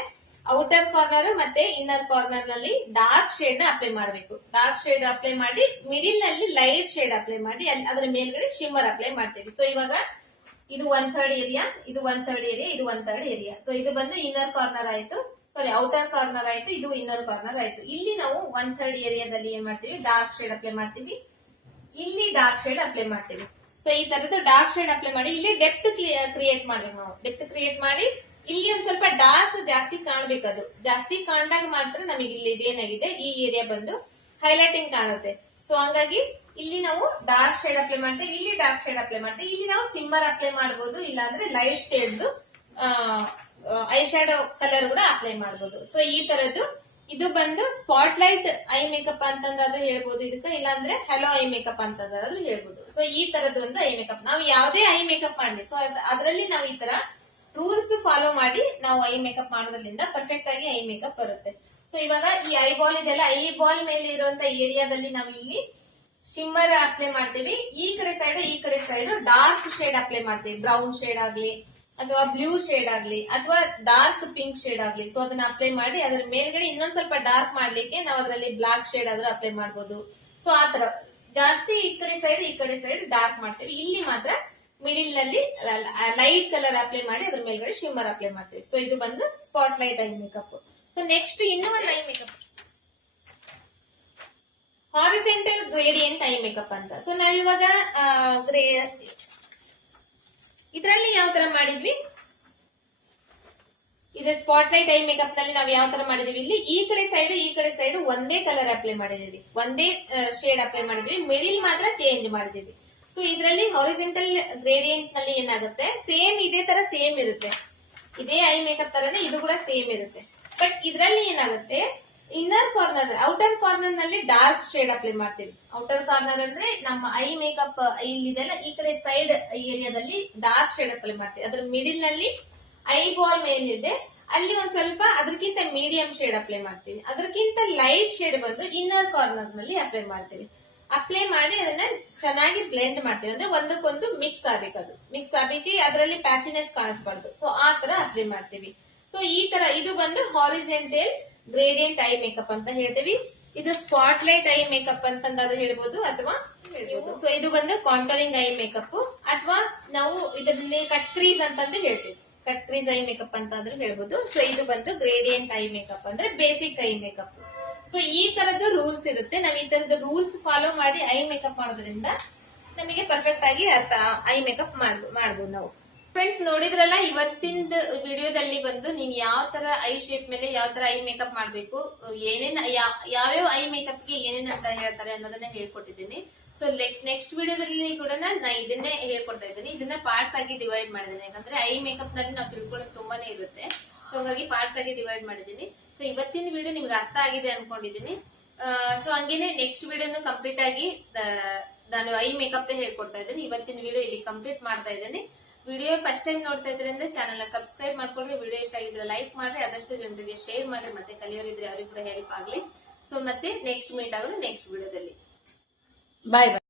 ಔಟರ್ ಕಾರ್ನರ್ ಮತ್ತೆ ಇನ್ನರ್ ಕಾರ್ನರ್ ನಲ್ಲಿ ಡಾರ್ಕ್ ಶೇಡ್ ನ ಅಪ್ಲೈ ಮಾಡಬೇಕು. ಡಾರ್ಕ್ ಶೇಡ್ ಅಪ್ಲೈ ಮಾಡಿ ಮಿಡಿಲ್ ನಲ್ಲಿ ಲೈಟ್ ಶೇಡ್ ಅಪ್ಲೈ ಮಾಡಿ ಅದರ ಮೇಲ್ಗಡೆ ಶಿಮ್ಮರ್ ಅಪ್ಲೈ ಮಾಡ್ತೇವೆ. ಸೊ ಇವಾಗ ಇದು 1/3 ಏರಿಯಾ, ಇದು 1/3 ಏರಿಯಾ, ಇದು 1/3 ಏರಿಯಾ. ಸೊ ಇದು ಬಂದು ಇನ್ನರ್ ಕಾರ್ನರ್ ಆಯ್ತು, ಔಟರ್ ಕಾರ್ನರ್ ಆಯ್ತು, ಇದು ಇನ್ನರ್ ಕಾರ್ನರ್ ಆಯ್ತು. ಇಲ್ಲಿ ನಾವು 1/3 ಏರಿಯಾದಲ್ಲಿ ಏನ್ ಮಾಡ್ತೀವಿ, ಡಾರ್ಕ್ ಶೇಡ್ ಅಪ್ಲೈ ಮಾಡ್ತೀವಿ, ಇಲ್ಲಿ ಡಾರ್ಕ್ ಶೇಡ್ ಅಪ್ಲೈ ಮಾಡ್ತೀವಿ. ಸೊ ಈ ತರದ್ದು ಡಾರ್ಕ್ ಶೇಡ್ ಅಪ್ಲೈ ಮಾಡಿ ಇಲ್ಲಿ ಡೆಪ್ತ್ ಕ್ರಿಯೇಟ್ ಮಾಡ್ಬೇಕು ನಾವು. ಡೆಪ್ತ್ ಕ್ರಿಯೇಟ್ ಮಾಡಿ ಇಲ್ಲಿ ಒಂದ್ ಸ್ವಲ್ಪ ಡಾರ್ಕ್ ಜಾಸ್ತಿ ಕಾಣ್ಬೇಕು, ಅದು ಜಾಸ್ತಿ ಕಾಣ್ದಾಗ ಮಾತ್ರ ನಮಗೆ ಇಲ್ಲಿ ಇದೇನಾಗಿದೆ ಈ ಏರಿಯಾ ಬಂದು ಹೈಲೈಟಿಂಗ್ ಕಾಣುತ್ತೆ. ಸೊ ಹಂಗಾಗಿ ಇಲ್ಲಿ ನಾವು ಡಾರ್ಕ್ ಶೇಡ್ ಅಪ್ಲೈ ಮಾಡ್ತೇವೆ, ಇಲ್ಲಿ ಡಾರ್ಕ್ ಶೇಡ್ ಅಪ್ಲೈ ಮಾಡ್ತೇವೆ, ಇಲ್ಲಿ ನಾವು ಸಿಮ್ಮರ್ ಅಪ್ಲೈ ಮಾಡಬಹುದು, ಇಲ್ಲಾಂದ್ರೆ light shades I shadow colour ಕೂಡ ಅಪ್ಲೈ ಮಾಡಬಹುದು. ಸೊ ಈ ತರದ್ದು ಇದು ಬಂದು ಸ್ಪಾಟ್ ಲೈಟ್ ಐ ಮೇಕಪ್ ಅಂತಂದಾದ್ರೂ ಹೇಳ್ಬೋದು ಇದಕ್ಕೆ, ಇಲ್ಲಾಂದ್ರೆ ಹಲೋ ಐ ಮೇಕಪ್ ಅಂತಂದಾದ್ರೂ ಹೇಳ್ಬೋದು. ಸೊ ಈ ತರದ್ದು ಒಂದು ಐ ಮೇಕಪ್ ನಾವು ಯಾವುದೇ ಐ ಮೇಕಪ್ ಮಾಡಲಿ, ಸೊ ಅದರಲ್ಲಿ ನಾವು ಈ ತರ ರೂಲ್ಸ್ ಫಾಲೋ ಮಾಡಿ ನಾವು ಐ ಮೇಕಪ್ ಮಾಡೋದ್ರಿಂದ ಪರ್ಫೆಕ್ಟ್ ಆಗಿ ಐ ಮೇಕಪ್ ಬರುತ್ತೆ. ಸೊ ಇವಾಗ ಈ ಐ ಬಾಲ್ ಇದೆಲ್ಲ, ಐ ಬಾಲ್ ಮೇಲೆ ಇರುವಂತ ಏರಿಯಾದಲ್ಲಿ ನಾವು ಇಲ್ಲಿ ಶಿಮ್ಮರ್ ಅಪ್ಲೈ ಮಾಡ್ತೀವಿ. ಈ ಕಡೆ ಸೈಡ್ ಡಾರ್ಕ್ ಶೇಡ್ ಅಪ್ಲೈ ಮಾಡ್ತೀವಿ, ಬ್ರೌನ್ ಶೇಡ್ ಆಗ್ಲಿ ಅಥವಾ ಬ್ಲೂ ಶೇಡ್ ಆಗ್ಲಿ ಅಥವಾ ಡಾರ್ಕ್ ಪಿಂಕ್ ಶೇಡ್ ಆಗ್ಲಿ. ಸೊ ಅದನ್ನ ಅಪ್ಲೈ ಮಾಡಿ ಅದ್ರ ಮೇಲ್ಗಡೆ ಇನ್ನೊಂದ್ ಸ್ವಲ್ಪ ಡಾರ್ಕ್ ಮಾಡ್ಲಿಕ್ಕೆ ನಾವು ಅದರಲ್ಲಿ ಬ್ಲಾಕ್ ಶೇಡ್ ಆದ್ರೂ ಅಪ್ಲೈ ಮಾಡಬಹುದು. ಸೊ ಆತರ ಜಾಸ್ತಿ ಈ ಕಡೆ ಸೈಡ್ ಡಾರ್ಕ್ ಮಾಡ್ತೀವಿ, ಇಲ್ಲಿ ಮಾತ್ರ ಮಿಡಿಲ್ ನಲ್ಲಿ ಲೈಟ್ ಕಲರ್ ಅಪ್ಲೈ ಮಾಡಿ ಅದ್ರ ಮೇಲ್ಗಡೆ ಶಿಮ್ಮರ್ ಅಪ್ಲೈ ಮಾಡ್ತೀವಿ. ಸೊ ಇದು ಬಂದು spot light I makeup. So next ಇನ್ನೂ ಒಂದು I makeup, horizontal gradient I makeup ಅಂತ. ಸೊ ನಾವಿವಾಗ ಇದರಲ್ಲಿ ಯಾವ ತರ ಮಾಡಿದ್ವಿ, ಇದು ಸ್ಪಾಟ್ ಲೈಟ್ ಐ ಮೇಕಪ್ ನಲ್ಲಿ ನಾವು ಯಾವ ತರ ಮಾಡಿದೀವಿ, ಇಲ್ಲಿ ಈ ಕಡೆ ಸೈಡ್ ಒಂದೇ ಕಲರ್ ಅಪ್ಲೈ ಮಾಡಿದೀವಿ, ಒಂದೇ ಶೇಡ್ ಅಪ್ಲೈ ಮಾಡಿದೀವಿ, ಮಿಡಿಲ್ ಮಾತ್ರ ಚೇಂಜ್ ಮಾಡಿದೀವಿ. ಸೊ ಇದರಲ್ಲಿ ಹಾರಿಜೆಂಟಲ್ ಗ್ರೇಡಿಯಂಟ್ ನಲ್ಲಿ ಏನಾಗುತ್ತೆ, ಸೇಮ್ ಇದೇ ತರ ಸೇಮ್ ಇರುತ್ತೆ, ಇದೇ ಐ ಮೇಕಪ್ ತರನೇ ಇದು ಕೂಡ ಸೇಮ್ ಇರುತ್ತೆ. ಬಟ್ ಇದರಲ್ಲಿ ಏನಾಗುತ್ತೆ, ಇನ್ನರ್ ಕಾರ್ನರ್ ಔಟರ್ ಕಾರ್ನರ್ ನಲ್ಲಿ ಡಾರ್ಕ್ ಶೇಡ್ ಅಪ್ಲೈ ಮಾಡ್ತೀವಿ. ಔಟರ್ ಕಾರ್ನರ್ ಅಂದ್ರೆ ನಮ್ಮ ಐ ಮೇಕಪ್ ಇಲ್ಲಿದೆಲ್ಲ ಈ ಕಡೆ ಸೈಡ್ ಏರಿಯಾದಲ್ಲಿ ಡಾರ್ಕ್ ಶೇಡ್ ಅಪ್ಲೈ ಮಾಡ್ತೀವಿ. ಅದ್ರ ಮಿಡಿಲ್ ನಲ್ಲಿ ಐ ಬಾಲ್ ಮೇಲಿದೆ, ಅಲ್ಲಿ ಒಂದ್ ಸ್ವಲ್ಪ ಅದಕ್ಕಿಂತ ಮೀಡಿಯಂ ಶೇಡ್ ಅಪ್ಲೈ ಮಾಡ್ತೀವಿ. ಅದಕ್ಕಿಂತ ಲೈಟ್ ಶೇಡ್ ಬಂದು ಇನ್ನರ್ ಕಾರ್ನರ್ ನಲ್ಲಿ ಅಪ್ಲೈ ಮಾಡ್ತೀವಿ. ಅಪ್ಲೈ ಮಾಡಿ ಅದನ್ನ ಚೆನ್ನಾಗಿ ಬ್ಲೆಂಡ್ ಮಾಡ್ತೀವಿ, ಅಂದ್ರೆ ಒಂದಕ್ಕೊಂದು ಮಿಕ್ಸ್ ಆಗ್ಬೇಕು, ಅದು ಮಿಕ್ಸ್ ಆಗ್ಬೇಕು, ಅದರಲ್ಲಿ ಪ್ಯಾಚಿನೆಸ್ ಕಾಣಿಸ್ಬಾರ್ದು. ಸೊ ಆ ತರ ಅಪ್ಲೈ ಮಾಡ್ತೀವಿ. ಸೊ ಈ ತರ ಇದು ಬಂದು ಹಾರಿಜೆಂಟಲ್ ಗ್ರೇಡಿಯಂಟ್ ಐ ಮೇಕಪ್ ಅಂತ ಹೇಳ್ತೀವಿ. ಇದು ಸ್ಪಾಟ್ ಲೈಟ್ ಐ ಮೇಕಪ್ ಅಂತಂದಾದ್ರೂ ಹೇಳ್ಬೋದು ಅಥವಾ ಸೊ ಇದು ಬಂದು ಕಾಂಟೋರಿಂಗ್ ಐ ಮೇಕಪ್ ಅಥವಾ ನಾವು ಇದರಲ್ಲಿ ಕಟ್ ಕ್ರೀಸ್ ಅಂತಂದು ಹೇಳ್ತೀವಿ, ಕಟ್ ಕ್ರೀಸ್ ಐ ಮೇಕಪ್ ಅಂತಾದ್ರೂ ಹೇಳ್ಬೋದು. ಸೊ ಇದು ಬಂದು ಗ್ರೇಡಿಯಂಟ್ ಐ ಮೇಕಪ್ ಅಂದ್ರೆ ಬೇಸಿಕ್ ಐ ಮೇಕಪ್. ಸೊ ಈ ತರದ್ದು ರೂಲ್ಸ್ ಇರುತ್ತೆ, ನಾವ್ ಈ ತರದ್ದು ರೂಲ್ಸ್ ಫಾಲೋ ಮಾಡಿ ಐ ಮೇಕಪ್ ಮಾಡೋದ್ರಿಂದ ನಮಗೆ ಪರ್ಫೆಕ್ಟ್ ಆಗಿ ಐ ಮೇಕಪ್ ಮಾಡ್ಬೋದು ನಾವು. ಫ್ರೆಂಡ್ಸ್ ನೋಡಿದ್ರಲ್ಲ, ಇವತ್ತಿನ ವಿಡಿಯೋದಲ್ಲಿ ಬಂದು ನೀವು ಯಾವ ತರ ಐ ಶೇಪ್ ಮೇಲೆ ಯಾವ ತರ ಐ ಮೇಕಪ್ ಮಾಡ್ಬೇಕು, ಏನೇನ್ ಯಾವ್ಯಾವ ಐ ಮೇಕಪ್ ಗೆ ಏನೇನ್ ಅಂತ ಹೇಳ್ತಾರೆ ಅನ್ನೋದನ್ನ ಹೇಳ್ಕೊಟ್ಟಿದ್ದೀನಿ. ಸೊ ನೆಕ್ಸ್ಟ್ ವಿಡಿಯೋದಲ್ಲಿ ಕೂಡ ನಾ ಇದನ್ನೇ ಹೇಳ್ಕೊಡ್ತಾ ಇದ್ದೀನಿ. ಇದನ್ನ ಪಾರ್ಟ್ಸ್ ಆಗಿ ಡಿವೈಡ್ ಮಾಡಿದ್ದೀನಿ, ಯಾಕಂದ್ರೆ ಐ ಮೇಕಪ್ ನಲ್ಲಿ ನಾವು ತಿಳ್ಕೊಳ್ಳೋದು ತುಂಬಾನೇ ಇರುತ್ತೆ. ಸೊ ಹಾಗಾಗಿ ಪಾರ್ಟ್ಸ್ ಆಗಿ ಡಿವೈಡ್ ಮಾಡಿದ್ದೀನಿ. ಸೊ ಇವತ್ತಿನ ವಿಡಿಯೋ ನಿಮ್ಗೆ ಅರ್ಥ ಆಗಿದೆ ಅನ್ಕೊಂಡಿದ್ದೀನಿ. ಸೊ ಹಂಗೇನೆ ನೆಕ್ಸ್ಟ್ ವಿಡಿಯೋನು ಕಂಪ್ಲೀಟ್ ಆಗಿ ನಾನು ಐ ಮೇಕಪ್ ಹೇಳ್ಕೊಡ್ತಾ ಇದ್ದೀನಿ. ಇವತ್ತಿನ ವಿಡಿಯೋ ಇಲ್ಲಿ ಕಂಪ್ಲೀಟ್ ಮಾಡ್ತಾ ಇದ್ದೀನಿ. ವಿಡಿಯೋ ಫಸ್ಟ್ ಟೈಮ್ ನೋಡ್ತಾ ಇದ್ರೆ ಅಂದ್ರೆ ಚಾನಲ್ ಸಬ್ಸ್ಕ್ರೈಬ್ ಮಾಡ್ಕೊಳ್ರಿ, ವಿಡಿಯೋ ಇಷ್ಟ ಆಗಿದ್ರೆ ಲೈಕ್ ಮಾಡ್ರಿ, ಆದಷ್ಟು ಜನರಿಗೆ ಶೇರ್ ಮಾಡ್ರಿ, ಮತ್ತೆ ಕಲಿಯೋರಿದ್ರೆ ಅವ್ರಿಗೆ ಕೂಡ ಹೆಲ್ಪ್ ಆಗ್ಲಿ. ಸೊ ಮತ್ತೆ ನೆಕ್ಸ್ಟ್ ಮೀಟ್ ಆಗೋದು ನೆಕ್ಸ್ಟ್ ವಿಡಿಯೋದಲ್ಲಿ. ಬಾಯ್ ಬಾಯ್.